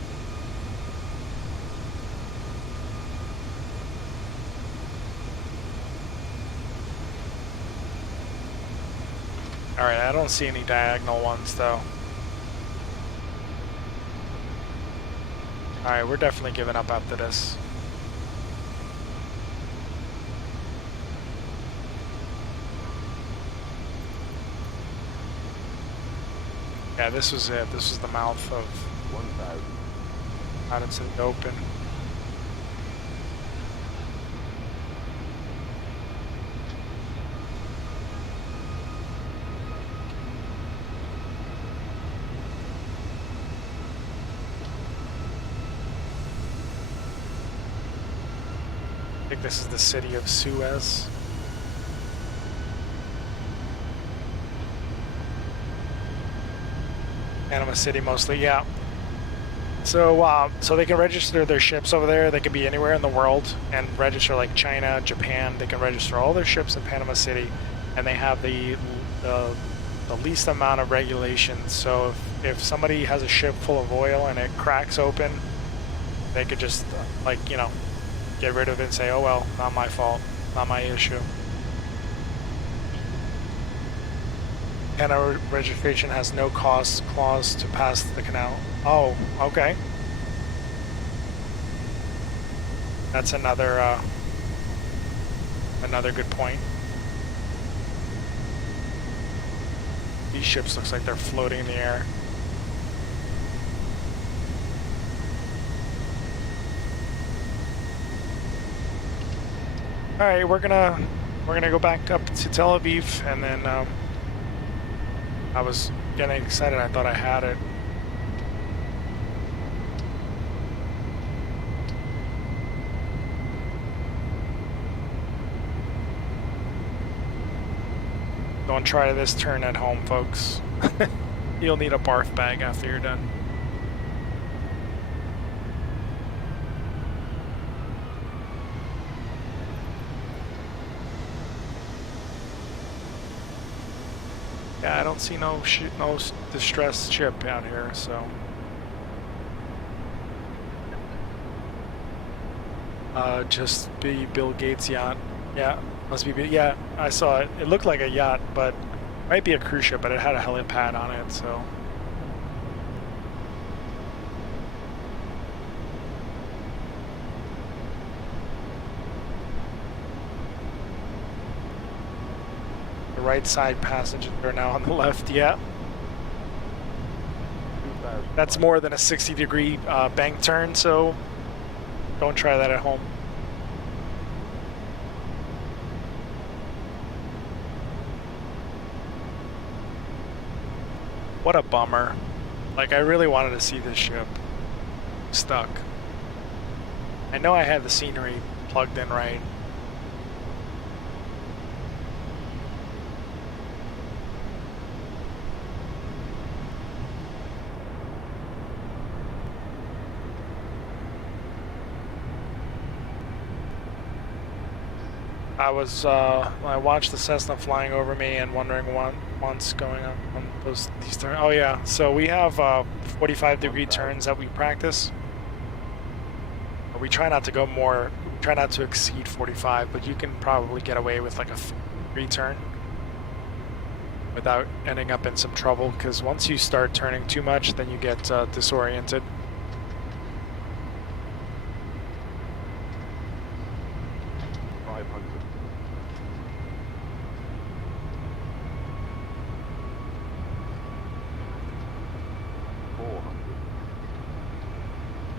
Alright, I don't see any diagonal ones though. Alright, we're definitely giving up after this. Yeah, this was it. This was the mouth of 1,000. out into the open. I think this is the city of Suez. Panama City mostly, yeah. So, so they can register their ships over there. They can be anywhere in the world and register, like China, Japan. They can register all their ships in Panama City, and they have the least amount of regulations. So if somebody has a ship full of oil and it cracks open, they could just like, you know, get rid of it and say, oh well, not my fault, not my issue. And our registration has no cost clause to pass the canal. Oh, okay. That's another good point. These ships looks like they're floating in the air. All right, we're gonna go back up to Tel Aviv, and then I was getting excited. I thought I had it. Don't try this turn at home, folks. You'll need a barf bag after you're done. Yeah, I don't see no distressed ship out here, so. Just be Bill Gates' yacht. Yeah, must be. Yeah, I saw it. It looked like a yacht, but might be a cruise ship, but it had a helipad on it, so. The right side passengers are now on the left. Yeah. 2,000. That's more than a 60-degree bank turn, so don't try that at home. What a bummer. Like, I really wanted to see this ship. Stuck. I know I had the scenery plugged in right. I watched the Cessna flying over me and wondering what's going on these turns. Oh yeah, so we have 45-degree turns that we practice. We try not to go more, try not to exceed 45, but you can probably get away with like a 3 turn without ending up in some trouble, because once you start turning too much, then you get disoriented.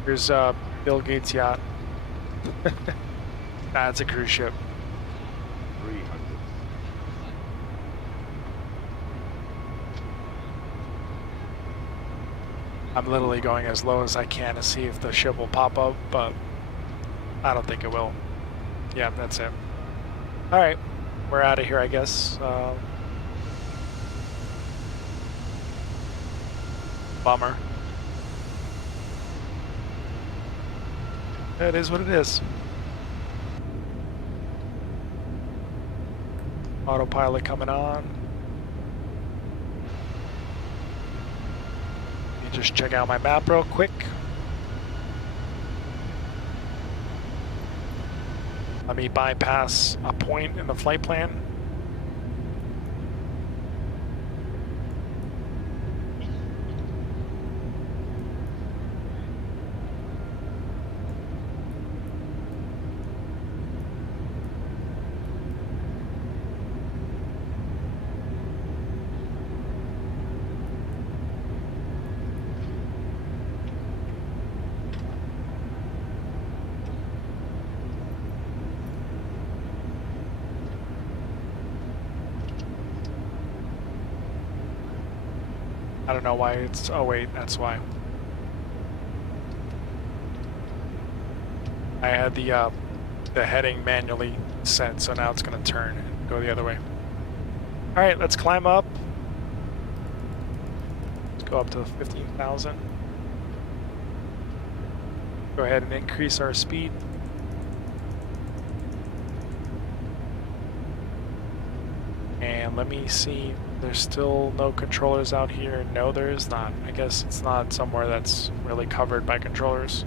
Here's Bill Gates' yacht. Nah, it's a cruise ship. 300. I'm literally going as low as I can to see if the ship will pop up, but I don't think it will. Yeah, that's it. All right, we're out of here, I guess. Bummer. It is what it is. Autopilot coming on. Let me just check out my map real quick. Let me bypass a point in the flight plan. I don't know why it's, oh wait, that's why. I had the heading manually set, so now it's gonna turn and go the other way. All right, let's climb up. Let's go up to 15,000. Go ahead and increase our speed. And let me see, there's still no controllers out here. No, there is not. I guess it's not somewhere that's really covered by controllers.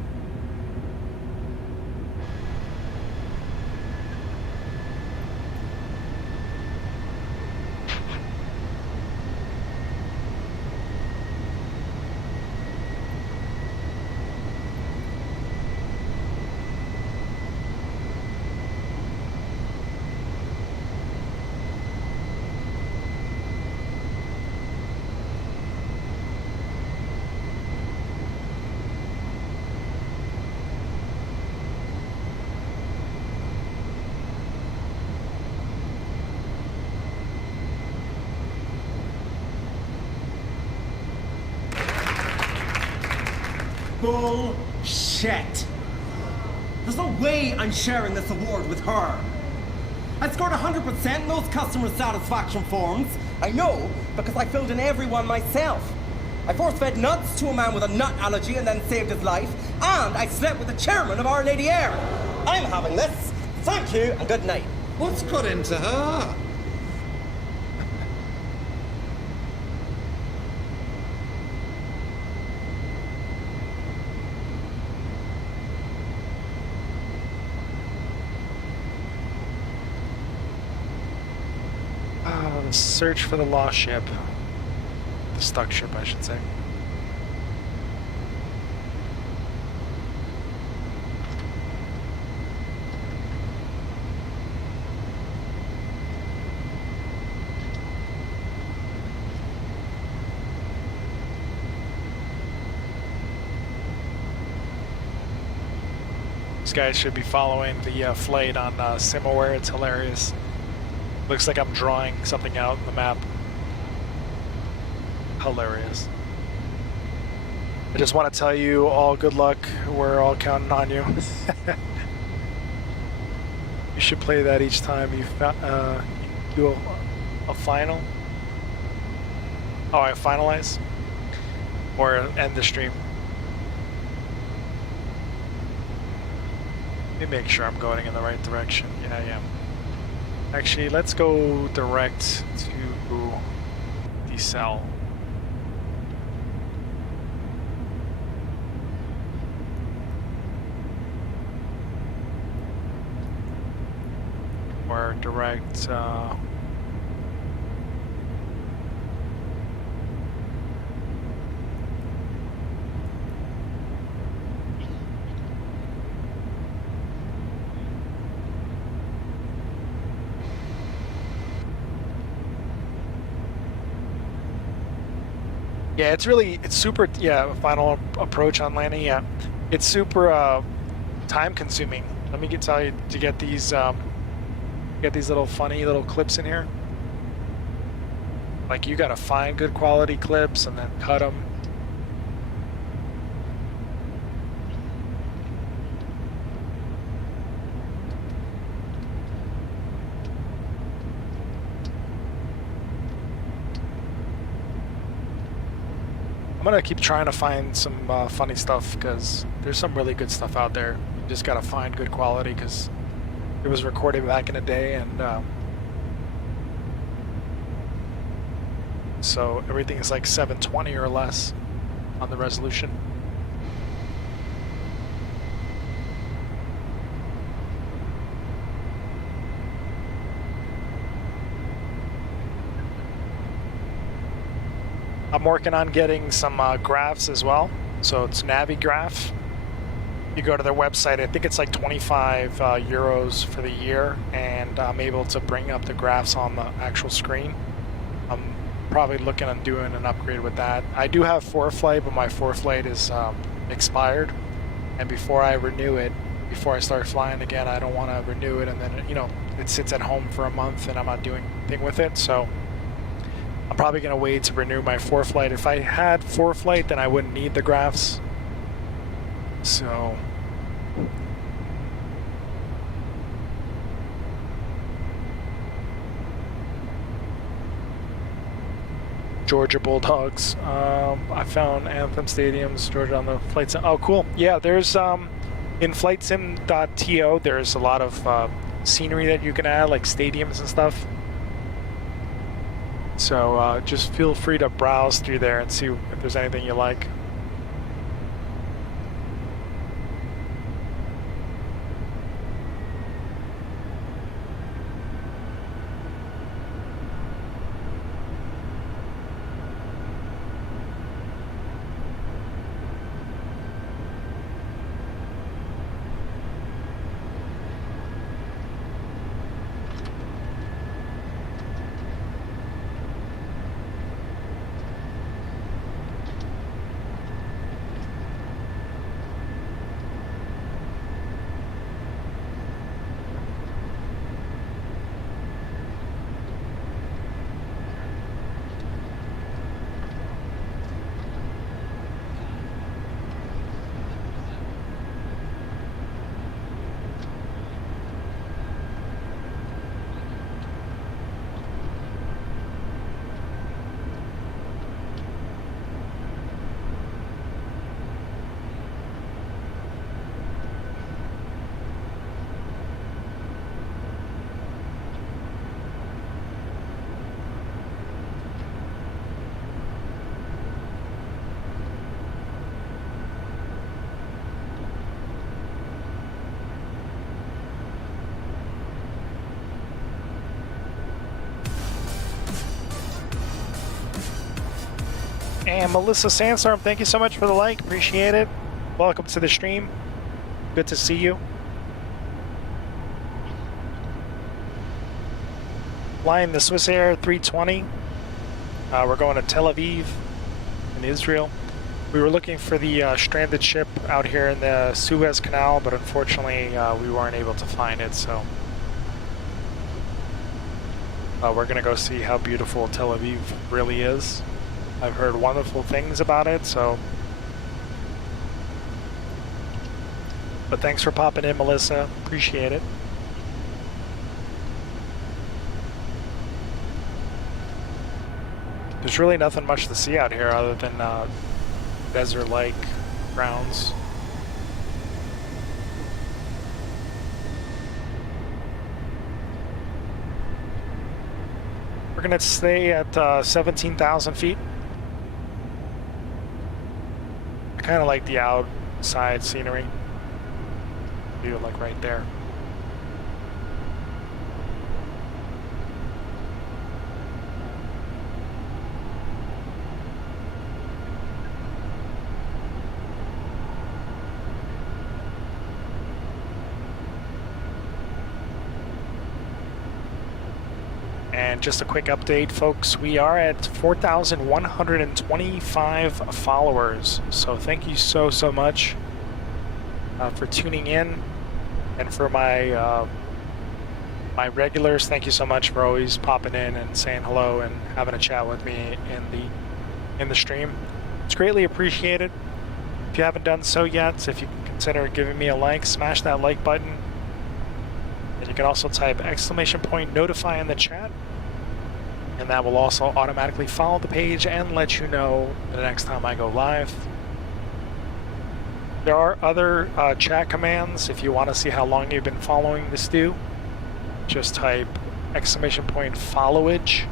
Bullshit! There's no way I'm sharing this award with her. I scored 100% in those customer satisfaction forms. I know, because I filled in every one myself. I force-fed nuts to a man with a nut allergy and then saved his life. And I slept with the chairman of Our Lady Air. I'm having this. Thank you and good night. What's got into her? The search for the lost ship. The stuck ship, I should say. These guys should be following the flight on Simaware. It's hilarious. Looks like I'm drawing something out in the map. Hilarious. I just want to tell you all good luck. We're all counting on you. You should play that each time you do a final. Oh, I finalize? Or end the stream. Let me make sure I'm going in the right direction. Yeah, I am. Actually, let's go direct to decel. Or direct, yeah, it's super, yeah, final approach on landing, yeah. It's super time consuming. Let me tell you, to get these little funny little clips in here. Like, you gotta find good quality clips and then cut them. I'm gonna keep trying to find some funny stuff, because there's some really good stuff out there. You just gotta find good quality, because it was recorded back in the day, and so everything is like 720 or less on the resolution. I'm working on getting some graphs as well. So it's Navigraph. You go to their website, I think it's like 25 euros for the year, and I'm able to bring up the graphs on the actual screen. I'm probably looking at doing an upgrade with that. I do have ForeFlight, but my ForeFlight is expired, and before I renew it, before I start flying again, I don't want to renew it, and then, you know, it sits at home for a month and I'm not doing anything with it. So I'm probably going to wait to renew my ForeFlight. If I had ForeFlight, then I wouldn't need the graphs. So Georgia Bulldogs. I found Anthem Stadiums, Georgia on the flight sim. Oh, cool. Yeah, there's in flightsim.to, there's a lot of scenery that you can add, like stadiums and stuff. So just feel free to browse through there and see if there's anything you like. And Melissa Sandstorm, thank you so much for the like. Appreciate it. Welcome to the stream. Good to see you. Flying the Swiss Air 320. We're going to Tel Aviv in Israel. We were looking for the stranded ship out here in the Suez Canal, but unfortunately we weren't able to find it, so we're going to go see how beautiful Tel Aviv really is. I've heard wonderful things about it, so... But thanks for popping in, Melissa. Appreciate it. There's really nothing much to see out here other than desert-like grounds. We're gonna stay at 17,000 feet. I kind of like the outside scenery. View like right there. And just a quick update, folks, we are at 4,125 followers. So thank you so much for tuning in. And for my my regulars, thank you so much for always popping in and saying hello and having a chat with me in the stream. It's greatly appreciated. If you haven't done so yet, if you can consider giving me a like, smash that like button. And you can also type !notify in the chat, and that will also automatically follow the page and let you know the next time I go live. There are other chat commands if you want to see how long you've been following the stew. Just type !followage.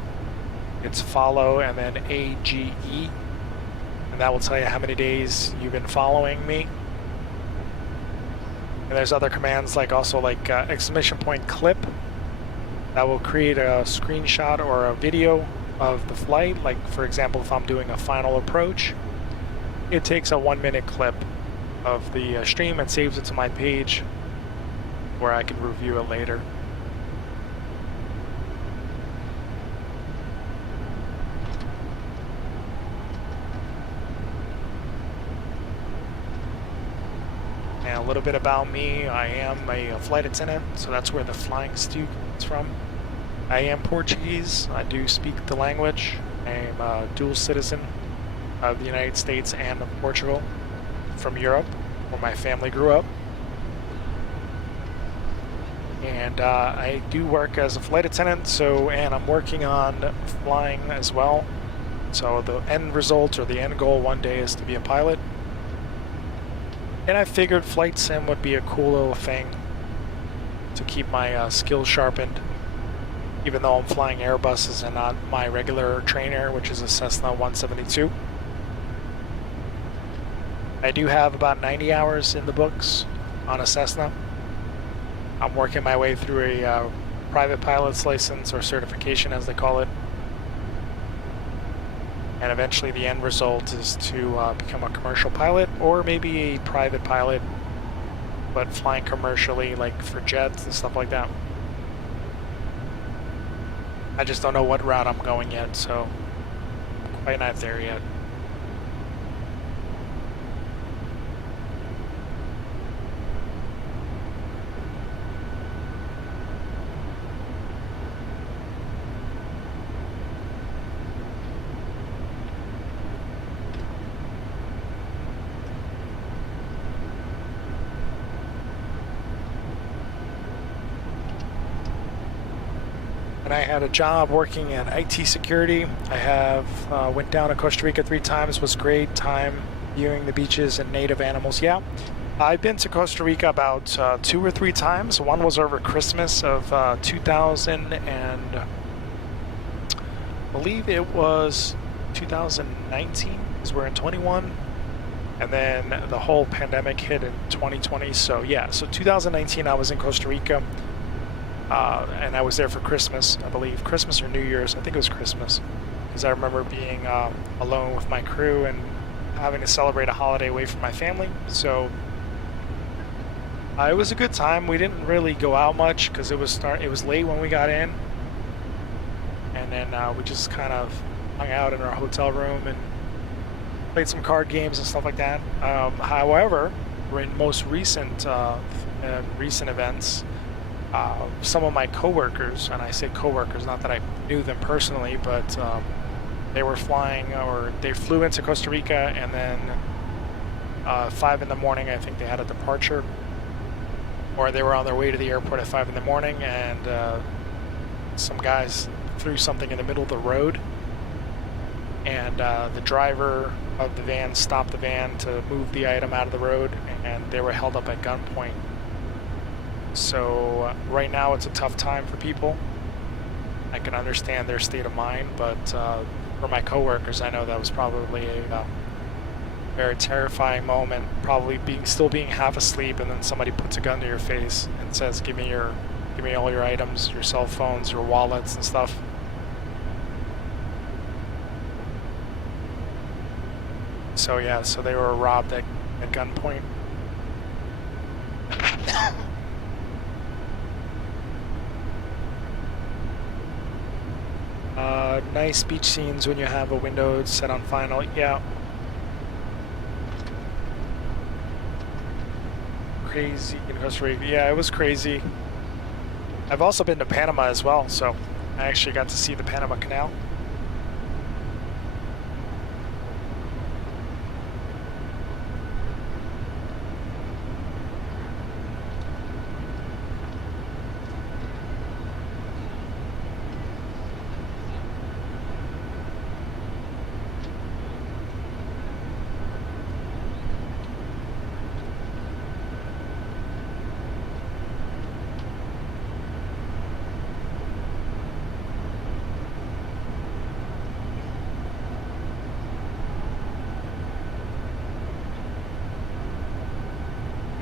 It's follow and then AGE, and that will tell you how many days you've been following me. And there's other commands like !clip. That will create a screenshot or a video of the flight. Like for example, if I'm doing a final approach, it takes a 1-minute clip of the stream and saves it to my page where I can review it later. And a little bit about me, I am a flight attendant, so that's where the flying stew comes from. I am Portuguese, I do speak the language. I am a dual citizen of the United States and of Portugal, from Europe, where my family grew up. And I do work as a flight attendant, and I'm working on flying as well. So the end result or the end goal one day is to be a pilot. And I figured flight sim would be a cool little thing to keep my skills sharpened, even though I'm flying Airbuses and not my regular trainer, which is a Cessna 172. I do have about 90 hours in the books on a Cessna. I'm working my way through a private pilot's license, or certification as they call it. And eventually the end result is to become a commercial pilot, or maybe a private pilot, but flying commercially, like for jets and stuff like that. I just don't know what route I'm going yet, so quite not there yet. I had a job working in IT security. I have went down to Costa Rica 3 times. Was great time viewing the beaches and native animals. Yeah, I've been to Costa Rica about 2 or 3 times. One was over Christmas of 2000 and I believe it was 2019 because we're in 21, and then the whole pandemic hit in 2020. So yeah, so 2019 I was in Costa Rica. And I was there for Christmas, I believe. Christmas or New Year's. I think it was Christmas. because I remember being alone with my crew and having to celebrate a holiday away from my family. So it was a good time. We didn't really go out much because it was late when we got in, and then we just kind of hung out in our hotel room and played some card games and stuff like that. However, in most recent events, some of my coworkers, and I say coworkers, not that I knew them personally, but they were flying, or they flew into Costa Rica, and then 5 in the morning, I think they had a departure, or they were on their way to the airport at 5 in the morning, and some guys threw something in the middle of the road, and the driver of the van stopped the van to move the item out of the road, and they were held up at gunpoint. So right now it's a tough time for people. I can understand their state of mind, but for my coworkers, I know that was probably a very terrifying moment. Probably still being half asleep, and then somebody puts a gun to your face and says, "Give me all your items, your cell phones, your wallets, and stuff." So yeah, so they were robbed at gunpoint. Nice beach scenes when you have a window set on final. Yeah. Crazy in Costa Rica. Yeah, it was crazy. I've also been to Panama as well, so I actually got to see the Panama Canal.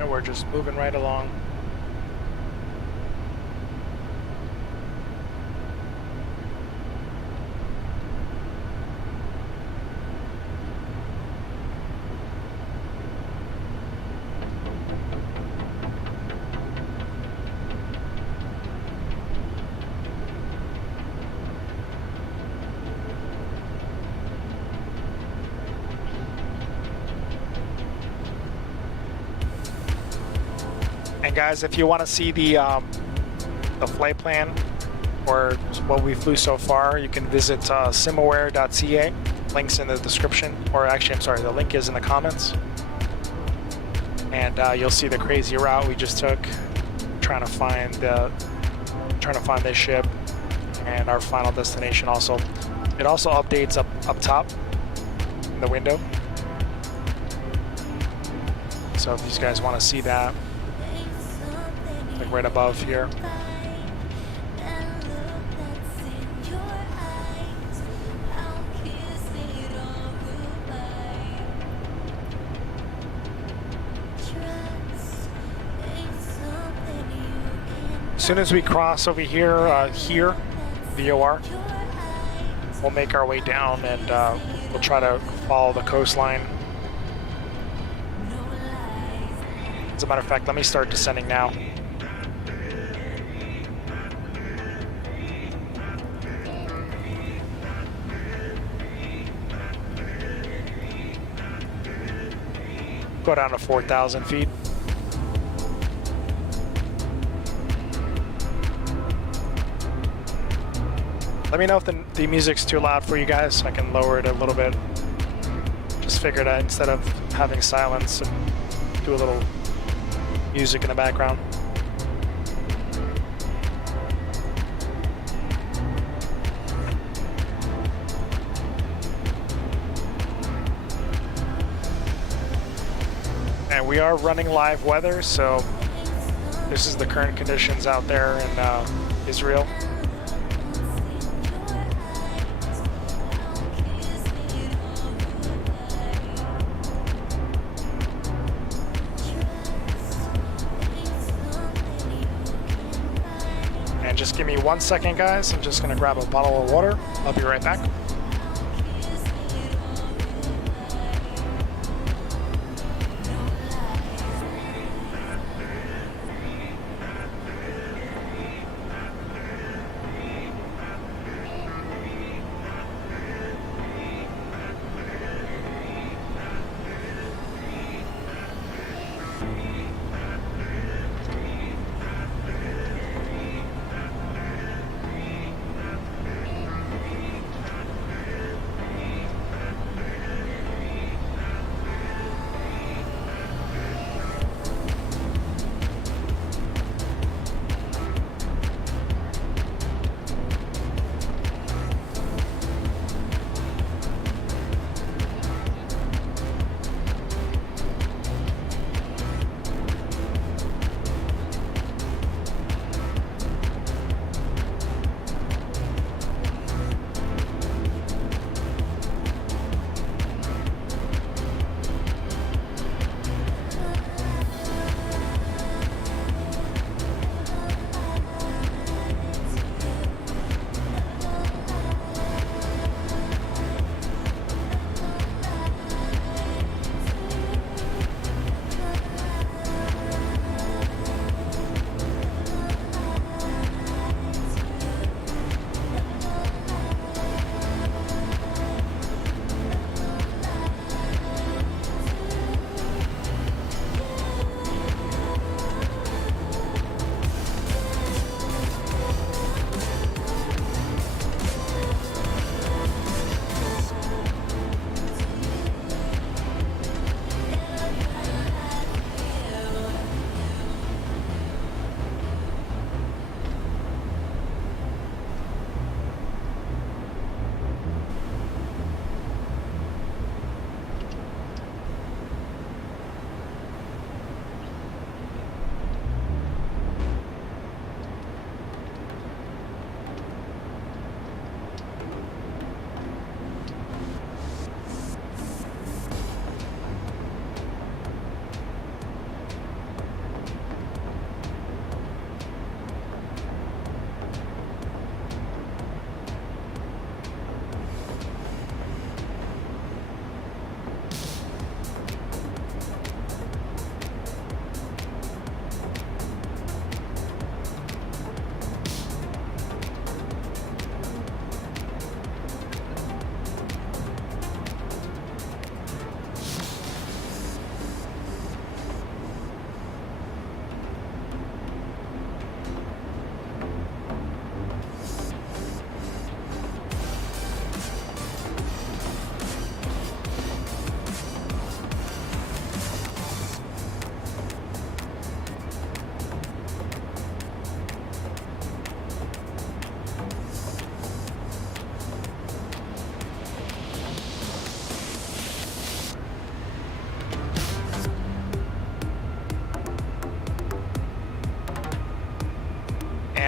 We're just moving right along. And guys, if you want to see the flight plan or what we flew so far, you can visit simaware.ca. Links in the description, or actually, I'm sorry, the link is in the comments. And you'll see the crazy route we just took, trying to find this ship and our final destination. Also, it also updates up top in the window. So if you guys want to see that, like right above here. As soon as we cross over here, VOR, we'll make our way down, and we'll try to follow the coastline. As a matter of fact, let me start descending now. Go down to 4,000 feet. Let me know if the music's too loud for you guys. I can lower it a little bit. Just figured out, instead of having silence, and do a little music in the background. And we are running live weather, so this is the current conditions out there in Israel. And just give me 1 second, guys. I'm just gonna grab a bottle of water. I'll be right back.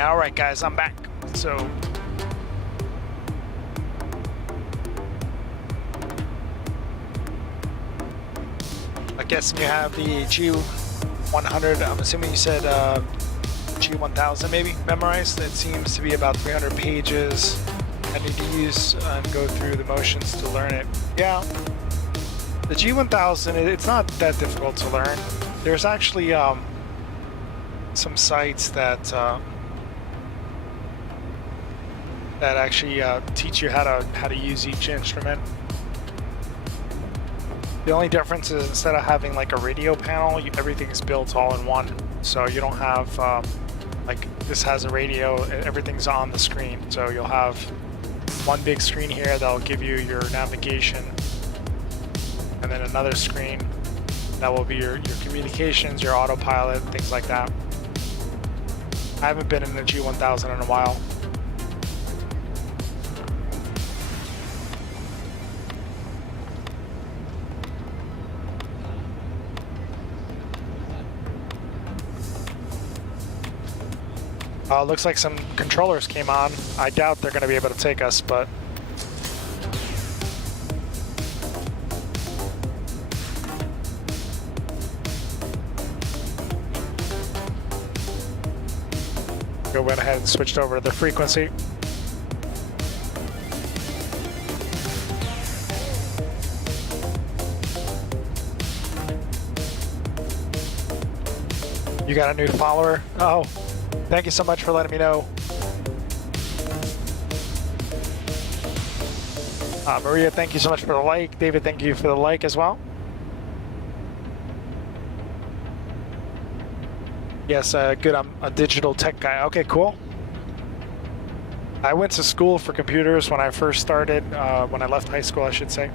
Yeah, all right, guys, I'm back. So, I guess you have the G100. I'm assuming you said G1000 maybe memorized. It seems to be about 300 pages. I need to use and go through the motions to learn it. Yeah, the G1000, it's not that difficult to learn. There's actually some sites that that actually teach you how to use each instrument. The only difference is instead of having like a radio panel, everything's built all in one. So you don't have like this has a radio, everything's on the screen. So you'll have one big screen here that'll give you your navigation, and then another screen that will be your communications, your autopilot, things like that. I haven't been in the G1000 in a while. Looks like some controllers came on. I doubt they're going to be able to take us, but went ahead and switched over to the frequency. You got a new follower? Oh, thank you so much for letting me know. Maria, thank you so much for the like. David, thank you for the like as well. Yes, good. I'm a digital tech guy. Okay, cool. I went to school for computers when I first started, when I left high school, I should say.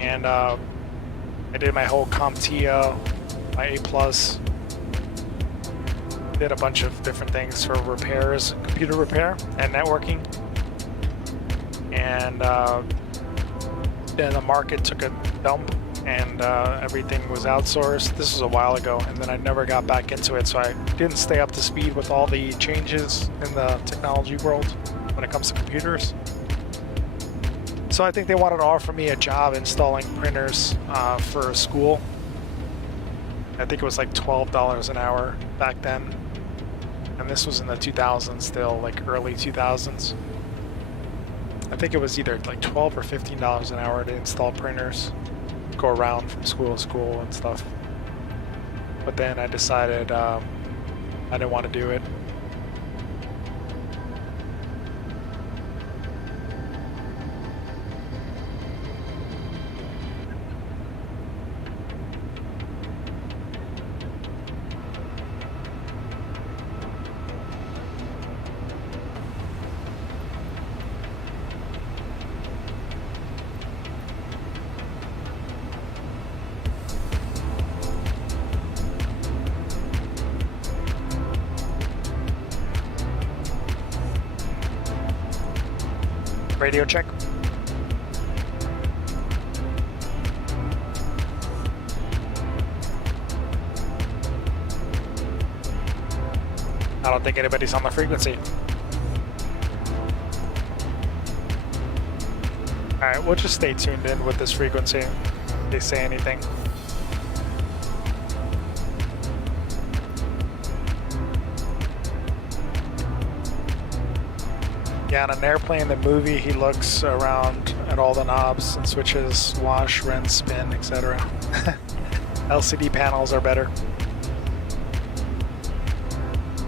And I did my whole CompTIA, my A+. Did a bunch of different things for repairs, computer repair and networking. And then the market took a dump and everything was outsourced. This was a while ago, and then I never got back into it, so I didn't stay up to speed with all the changes in the technology world when it comes to computers. So I think they wanted to offer me a job installing printers for a school. I think it was like $12 an hour back then, and this was in the 2000s still, like early 2000s. I think it was either like $12 or $15 an hour to install printers, go around from school to school and stuff. But then I decided I didn't want to do it. Radio check. I don't think anybody's on the frequency. Alright, we'll just stay tuned in with this frequency if they say anything. Yeah, on an airplane, the movie, he looks around at all the knobs and switches, wash, rinse, spin, etc. LCD panels are better.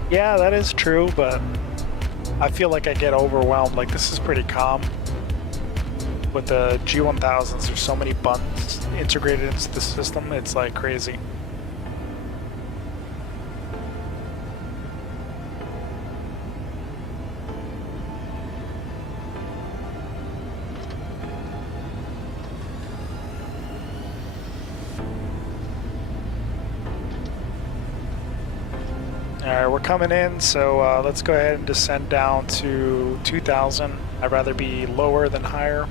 Yeah, that is true, but I feel like I get overwhelmed. Like, this is pretty calm. With the G1000s, there's so many buttons integrated into the system, it's like crazy. Alright, we're coming in, so let's go ahead and descend down to 2,000. I'd rather be lower than higher.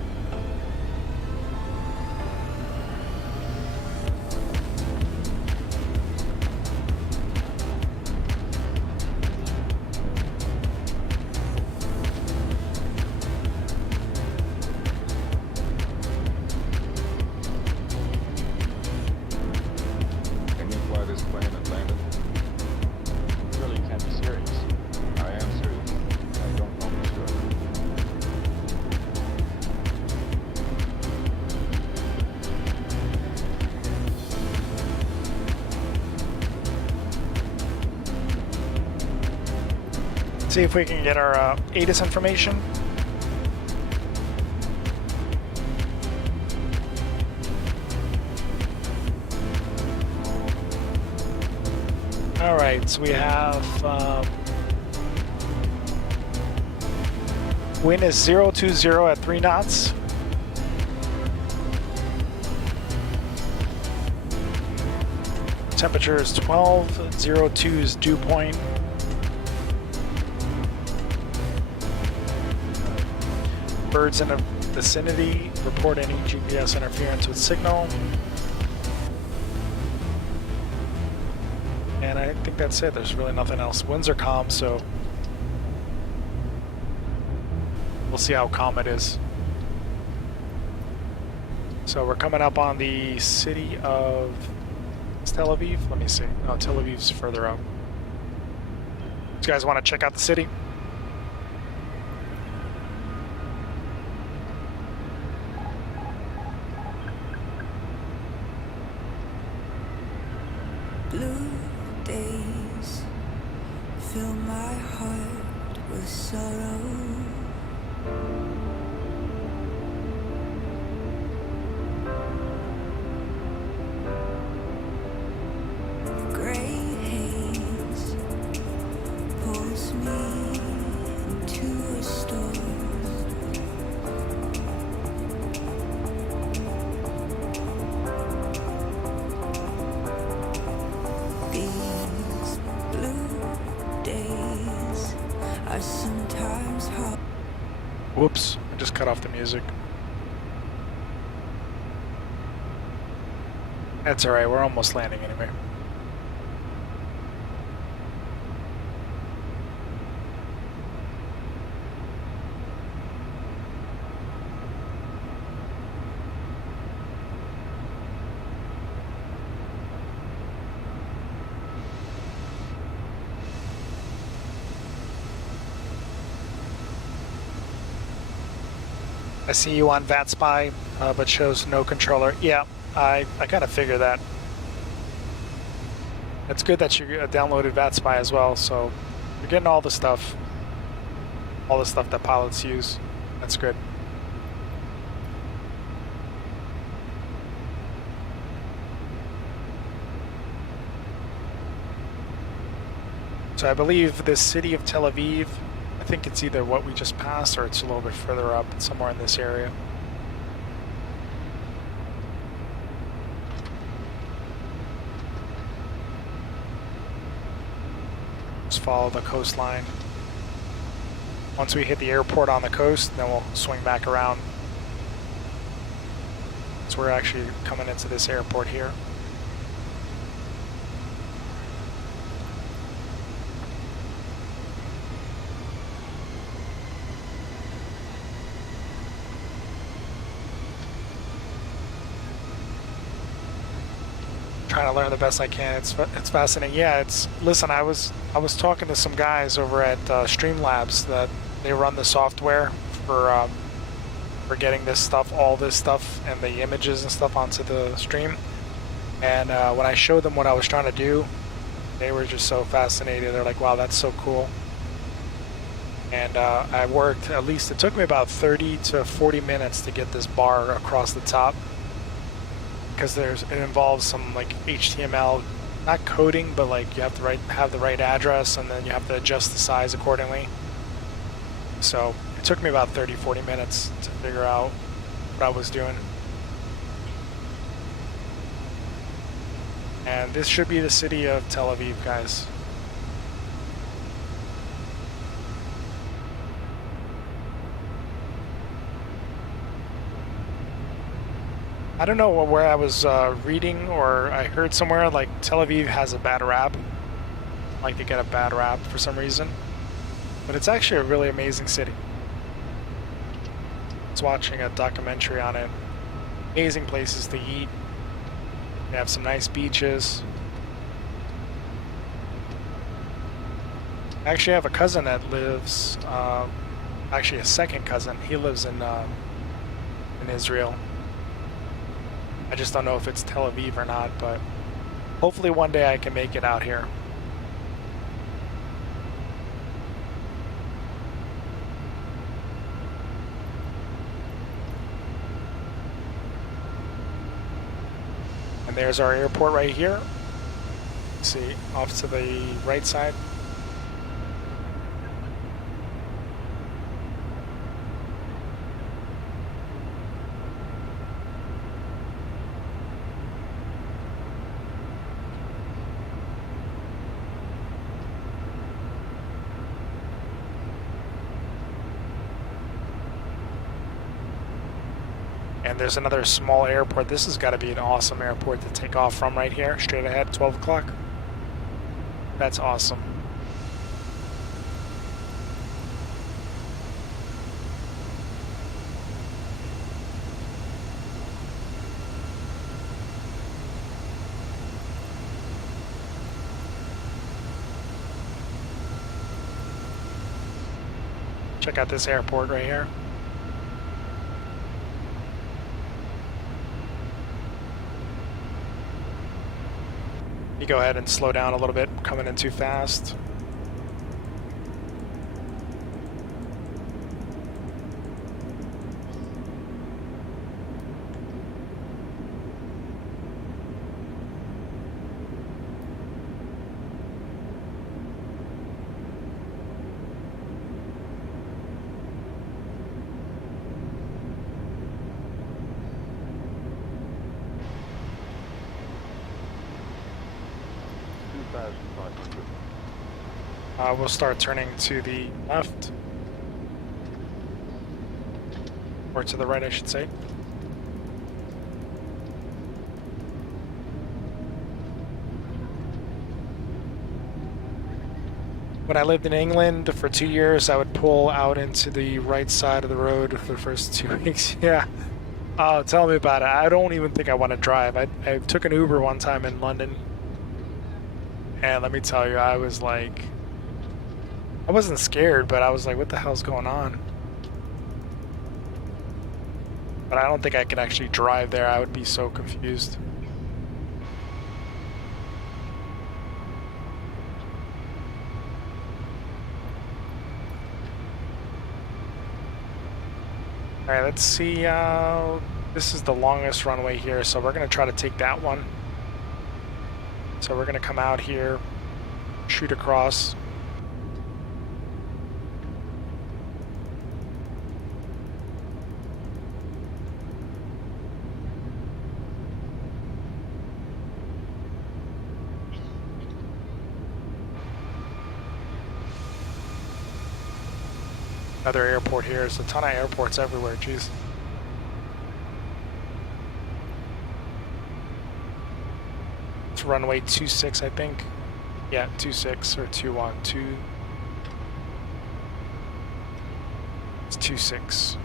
See if we can get our ATIS information. All right, so we have wind is 020 at 3 knots. Temperature is 12. 02 is dew point. Birds in the vicinity. Report any GPS interference with signal. And I think that's it. There's really nothing else. Winds are calm, so we'll see how calm it is. So we're coming up on the city of Tel Aviv. Let me see. No, Tel Aviv's further up. You guys want to check out the city? Blue days fill my heart with sorrow. Gray haze pulls me into a storm. These blue days are sometimes hard. Whoops, I just cut off the music. That's alright, we're almost landing anyway. I see you on VATSPY, but shows no controller. Yeah, I kind of figured that. It's good that you downloaded VATSPY as well, so you're getting all the stuff that pilots use. That's good. So I believe this city of Tel Aviv, I think it's either what we just passed or it's a little bit further up, somewhere in this area. Just follow the coastline. Once we hit the airport on the coast, then we'll swing back around. So we're actually coming into this airport here. Trying to learn the best I can. It's fascinating. Yeah, listen, I was talking to some guys over at Streamlabs that they run the software for getting this stuff, all this stuff, and the images and stuff onto the stream. And when I showed them what I was trying to do, they were just so fascinated. They're like, "Wow, that's so cool." And I worked at least. It took me about 30 to 40 minutes to get this bar across the top. Because it involves some like HTML, not coding, but like you have to have the right address, and then you have to adjust the size accordingly. So it took me about 30-40 minutes to figure out what I was doing. And this should be the city of Tel Aviv, guys. I don't know where I was reading, or I heard somewhere like Tel Aviv has a bad rap. Like they get a bad rap for some reason. But it's actually a really amazing city. I was watching a documentary on it. Amazing places to eat. They have some nice beaches. I actually have a cousin that lives, actually a second cousin. He lives in Israel. I just don't know if it's Tel Aviv or not, but hopefully one day I can make it out here. And there's our airport right here. See, off to the right side. And there's another small airport. This has got to be an awesome airport to take off from right here, straight ahead, 12 o'clock. That's awesome. Check out this airport right here. You go ahead and slow down a little bit, coming in too fast. We'll start turning to the left, or to the right, I should say. When I lived in England for 2 years, I would pull out into the right side of the road for the first 2 weeks. Yeah. Oh, tell me about it. I don't even think I want to drive. I took an Uber one time in London, and let me tell you, I was like, I wasn't scared, but I was like, what the hell's going on? But I don't think I could actually drive there. I would be so confused. All right, let's see. This is the longest runway here, so we're going to try to take that one. So we're going to come out here, shoot across. Another airport here. There's a ton of airports everywhere, geez. It's runway 26, I think. Yeah, 26 or 21. It's 26.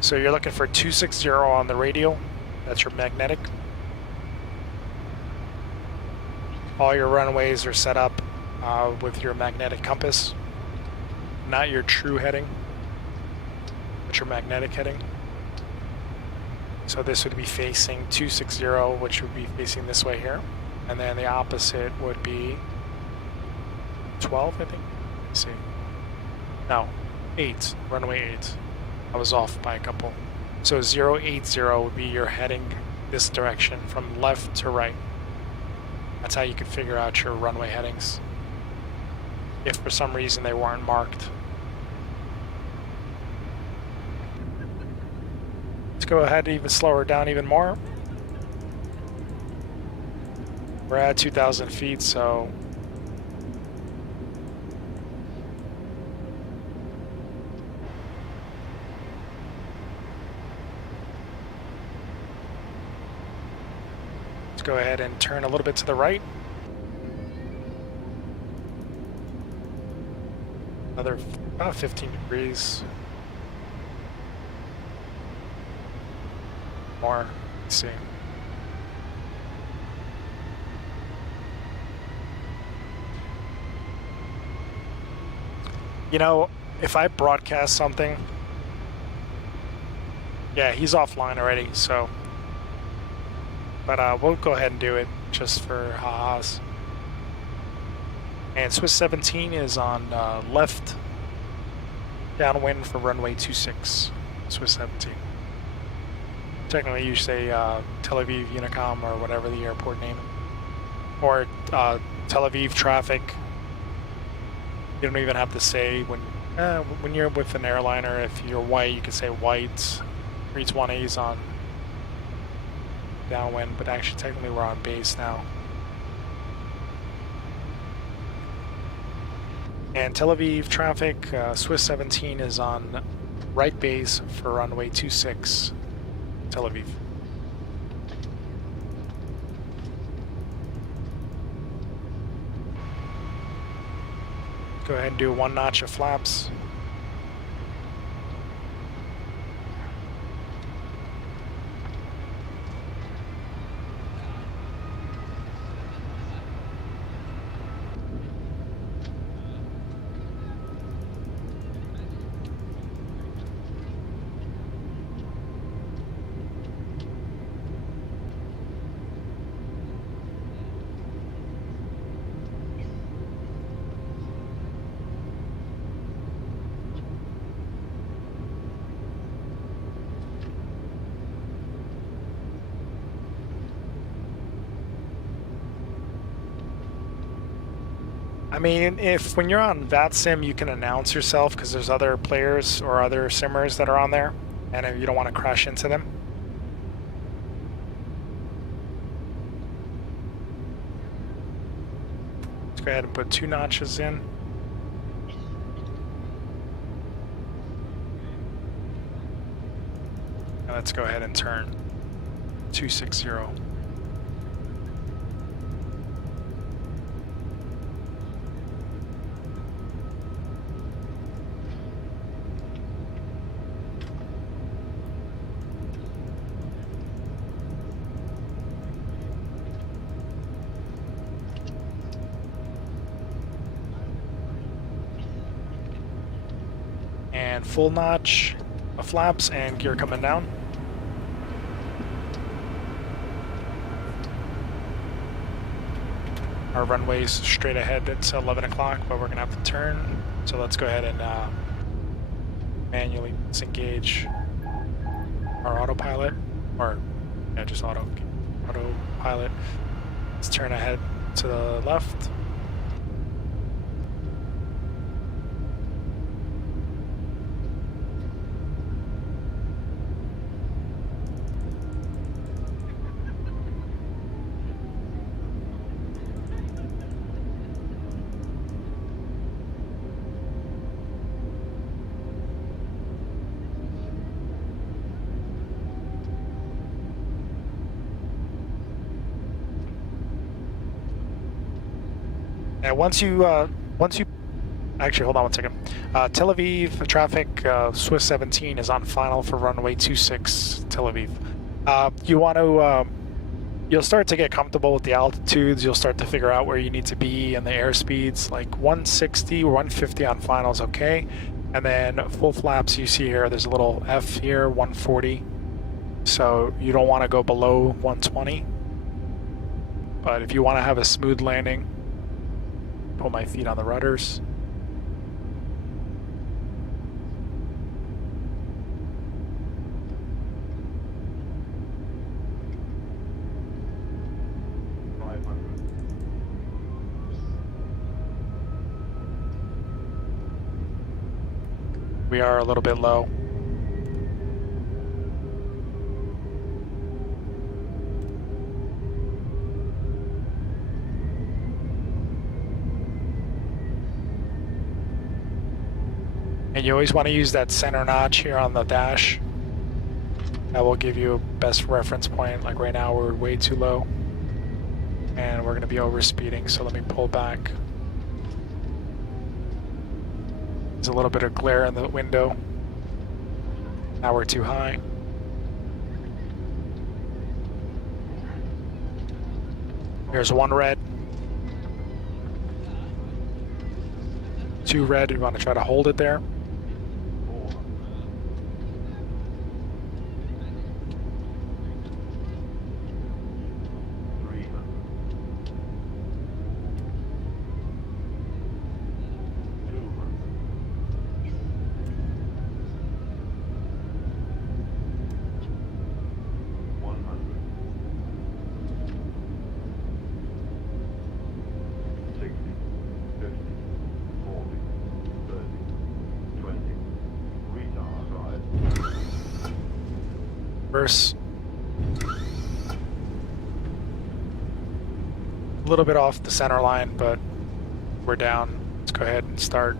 So you're looking for 260 on the radial. That's your magnetic. All your runways are set up with your magnetic compass. Not your true heading, but your magnetic heading. So this would be facing 260, which would be facing this way here. And then the opposite would be 12, I think. Let's see. No, 8, runway 8. I was off by a couple. So 080 would be your heading this direction from left to right. That's how you could figure out your runway headings, if for some reason they weren't marked. Let's go ahead and even slow her down even more. We're at 2,000 feet, so let's go ahead and turn a little bit to the right. Another about 15 degrees. More. Let's see. You know, if I broadcast something, yeah, he's offline already, so, but we'll go ahead and do it just for ha-has. And Swiss 17 is on left downwind for runway 26, Swiss 17. Technically, you say Tel Aviv Unicom or whatever the airport name, or Tel Aviv traffic. You don't even have to say when you're with an airliner. If you're white, you can say white. 320s on downwind, but actually technically we're on base now. And Tel Aviv traffic, Swiss 17 is on right base for runway 26, Tel Aviv. Go ahead and do 1 notch of flaps. I mean, if when you're on VATSIM, you can announce yourself because there's other players or other simmers that are on there, and if you don't want to crash into them. Let's go ahead and put 2 notches in. And let's go ahead and turn 260. And full notch of flaps and gear coming down. Our runway's straight ahead. It's 11 o'clock, but we're gonna have to turn. So let's go ahead and manually disengage our autopilot, or yeah, just autopilot. Let's turn ahead to the left. And once you actually, hold on one second. Tel Aviv traffic, Swiss 17 is on final for runway 26, Tel Aviv. You want to, you'll start to get comfortable with the altitudes. You'll start to figure out where you need to be and the airspeeds. Like 160 or 150 on final is okay. And then full flaps, you see here, there's a little F here, 140. So you don't want to go below 120. But if you want to have a smooth landing, pull my feet on the rudders. We are a little bit low. And you always want to use that center notch here on the dash. That will give you a best reference point. Like right now we're way too low. And we're going to be over speeding, so let me pull back. There's a little bit of glare in the window. Now we're too high. Here's 1 red. 2 red, we want to try to hold it there. 300. 200. 300. Reverse. A little bit off the center line, but we're down. Let's go ahead and start.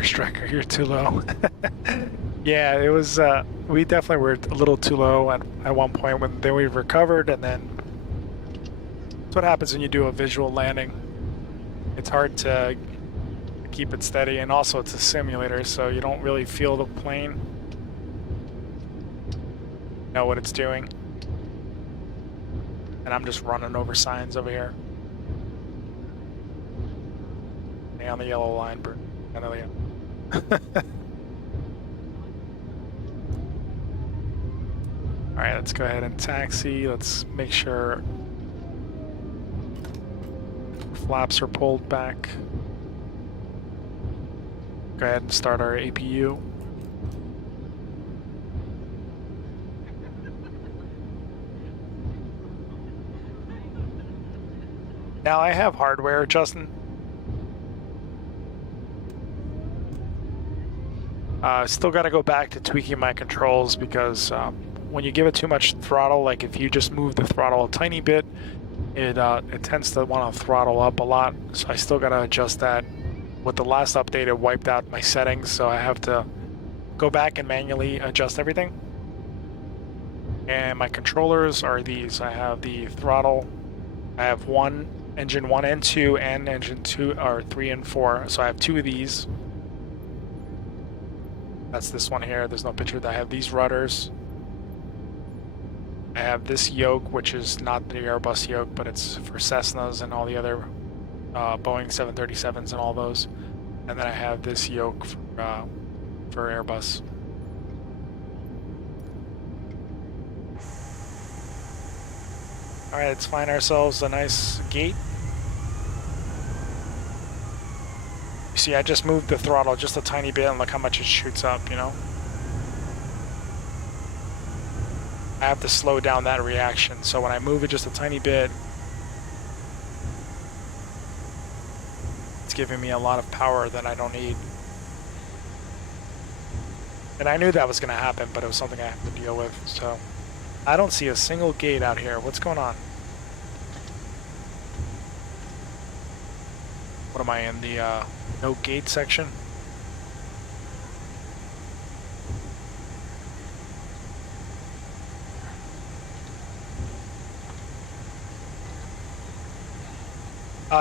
Striker, you're too low. Yeah, it was, we definitely were a little too low at one point, then we recovered, and then that's what happens when you do a visual landing. It's hard to keep it steady, and also it's a simulator, so you don't really feel the plane, know what it's doing. And I'm just running over signs over here. Stay on the yellow line, Bert. I know you. Alright, let's go ahead and taxi. Let's make sure flaps are pulled back. Go ahead and start our APU. Now I have hardware, Justin. Still got to go back to tweaking my controls because when you give it too much throttle, like if you just move the throttle a tiny bit, it tends to want to throttle up a lot. So I still got to adjust that. With the last update, it wiped out my settings, so I have to go back and manually adjust everything. And my controllers are these. I have the throttle. I have engine 1 and 2, and engine 2 or 3 and 4. So I have 2 of these. That's this one here. There's no picture. I have these rudders. I have this yoke, which is not the Airbus yoke, but it's for Cessnas and all the other Boeing 737s and all those. And then I have this yoke for Airbus. All right, let's find ourselves a nice gate. You see, I just moved the throttle just a tiny bit, and look how much it shoots up, you know? I have to slow down that reaction, so when I move it just a tiny bit, it's giving me a lot of power that I don't need. And I knew that was going to happen, but it was something I have to deal with, so. I don't see a single gate out here. What's going on? What am I in, the no gate section?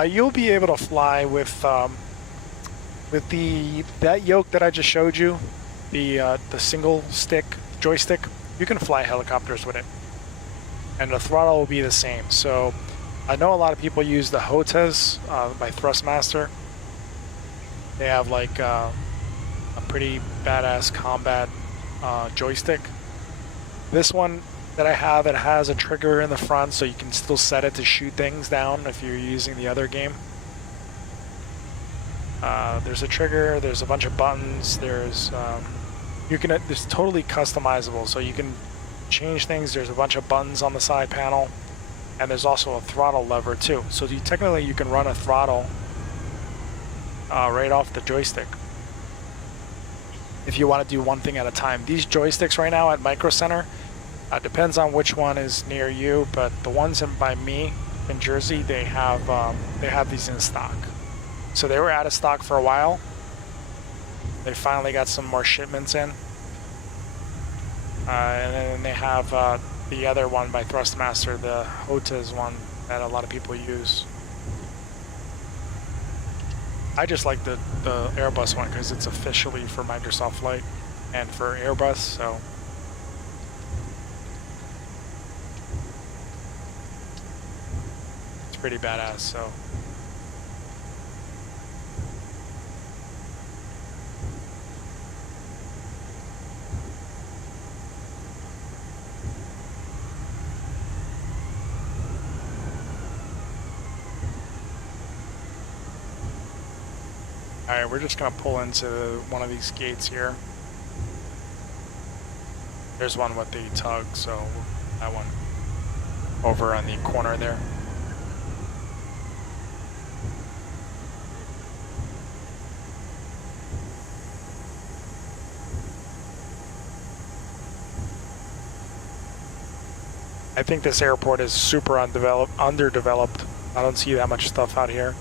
You'll be able to fly with that yoke that I just showed you, the single stick joystick. You can fly helicopters with it, and the throttle will be the same. So I know a lot of people use the HOTAS by Thrustmaster. They have like a pretty badass combat joystick. This one that I have, it has a trigger in the front, so you can still set it to shoot things down if you're using the other game. There's a trigger, there's a bunch of buttons, there's it's totally customizable, so you can change things. There's a bunch of buttons on the side panel, and there's also a throttle lever too. So technically you can run a throttle right off the joystick if you want to do one thing at a time. These joysticks right now at Micro Center, depends on which one is near you, but the ones by me in Jersey, they have these in stock. So they were out of stock for a while. They finally got some more shipments in. And then they have the other one by Thrustmaster, the HOTAS one that a lot of people use. I just like the Airbus one because it's officially for Microsoft Flight and for Airbus, so. It's pretty badass, so. Alright, we're just gonna pull into one of these gates here. There's one with the tug, so that one over on the corner there. I think this airport is super underdeveloped. I don't see that much stuff out here.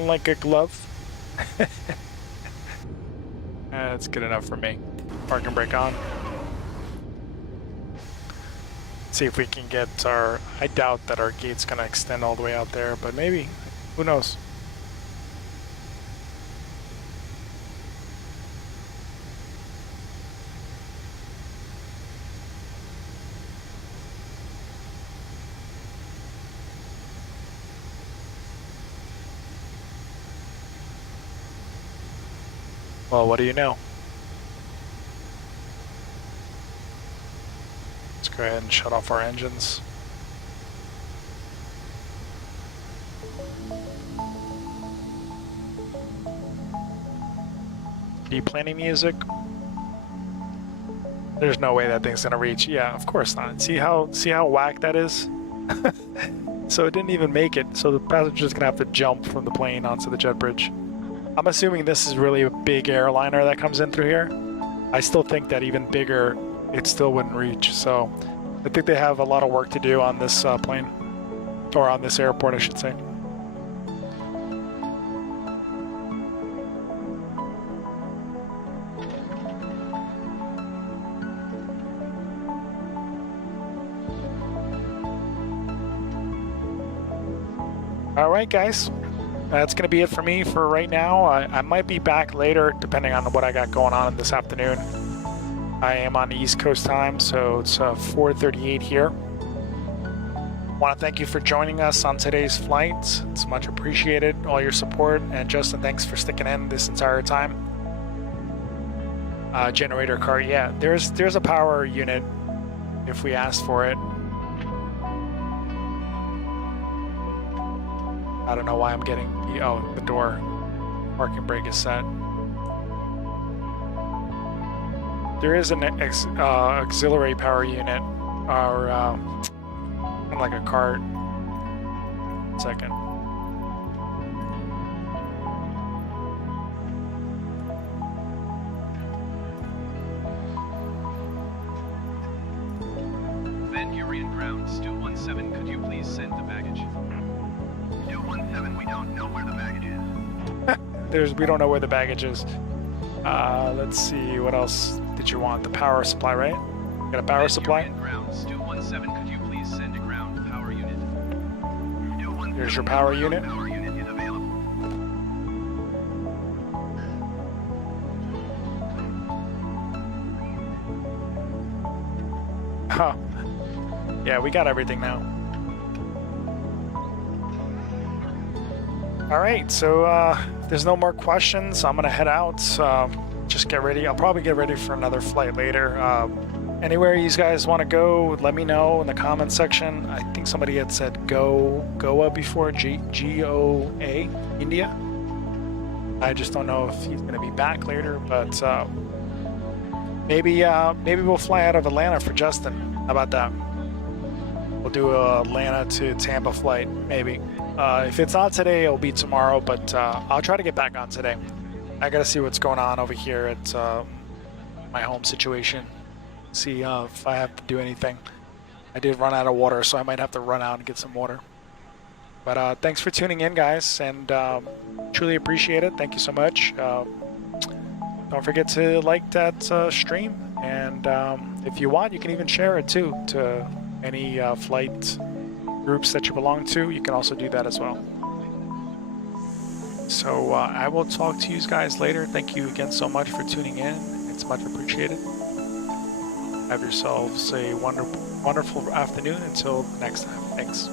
Like a glove. That's good enough for me. Parking brake on. See if we can get our... I doubt that our gate's gonna extend all the way out there, but maybe. Who knows? Well, what do you know? Let's go ahead and shut off our engines. Planning music. There's no way that thing's gonna reach. Yeah, of course not. See how whack that is? So it didn't even make it. So the passenger's gonna have to jump from the plane onto the jet bridge. I'm assuming this is really a big airliner that comes in through here. I still think that even bigger, it still wouldn't reach. So I think they have a lot of work to do on this plane, or on this airport, I should say. All right, guys. That's going to be it for me for right now. I might be back later, depending on what I got going on this afternoon. I am on the East Coast time, so it's 4:38 here. I want to thank you for joining us on today's flight. It's much appreciated, all your support. And Justin, thanks for sticking in this entire time. Generator car, yeah, there's a power unit if we ask for it. I don't know why I'm getting the door. Parking brake is set. There is an auxiliary power unit, or kind of like a cart. 1 second. Van Urian ground, Stu 17, could you please send the baggage? Stu 17, we don't know where the baggage is. We don't know where the baggage is. Let's see, what else did you want? The power supply, right? Got a power supply? Ground, Stu 17, could you please send a ground power unit? Here's your power unit. Power unit is available. Huh. Yeah, we got everything now. All right, so there's no more questions. I'm gonna head out. Just get ready. I'll probably get ready for another flight later. Anywhere you guys want to go, let me know in the comments section. I think somebody had said Goa before, G-O-A, India. I just don't know if he's gonna be back later, but maybe we'll fly out of Atlanta for Justin. How about that? We'll do a Atlanta to Tampa flight, maybe. If it's not today, it'll be tomorrow, but I'll try to get back on today. I gotta see what's going on over here at my home situation. See if I have to do anything. I did run out of water, so I might have to run out and get some water. But thanks for tuning in, guys, and truly appreciate it. Thank you so much. Don't forget to like that stream, and if you want, you can even share it too to any flight groups that you belong to. You can also do that as well. So I will talk to you guys later. Thank you again so much for tuning in. It's much appreciated. Have yourselves a wonderful afternoon until next time. Thanks.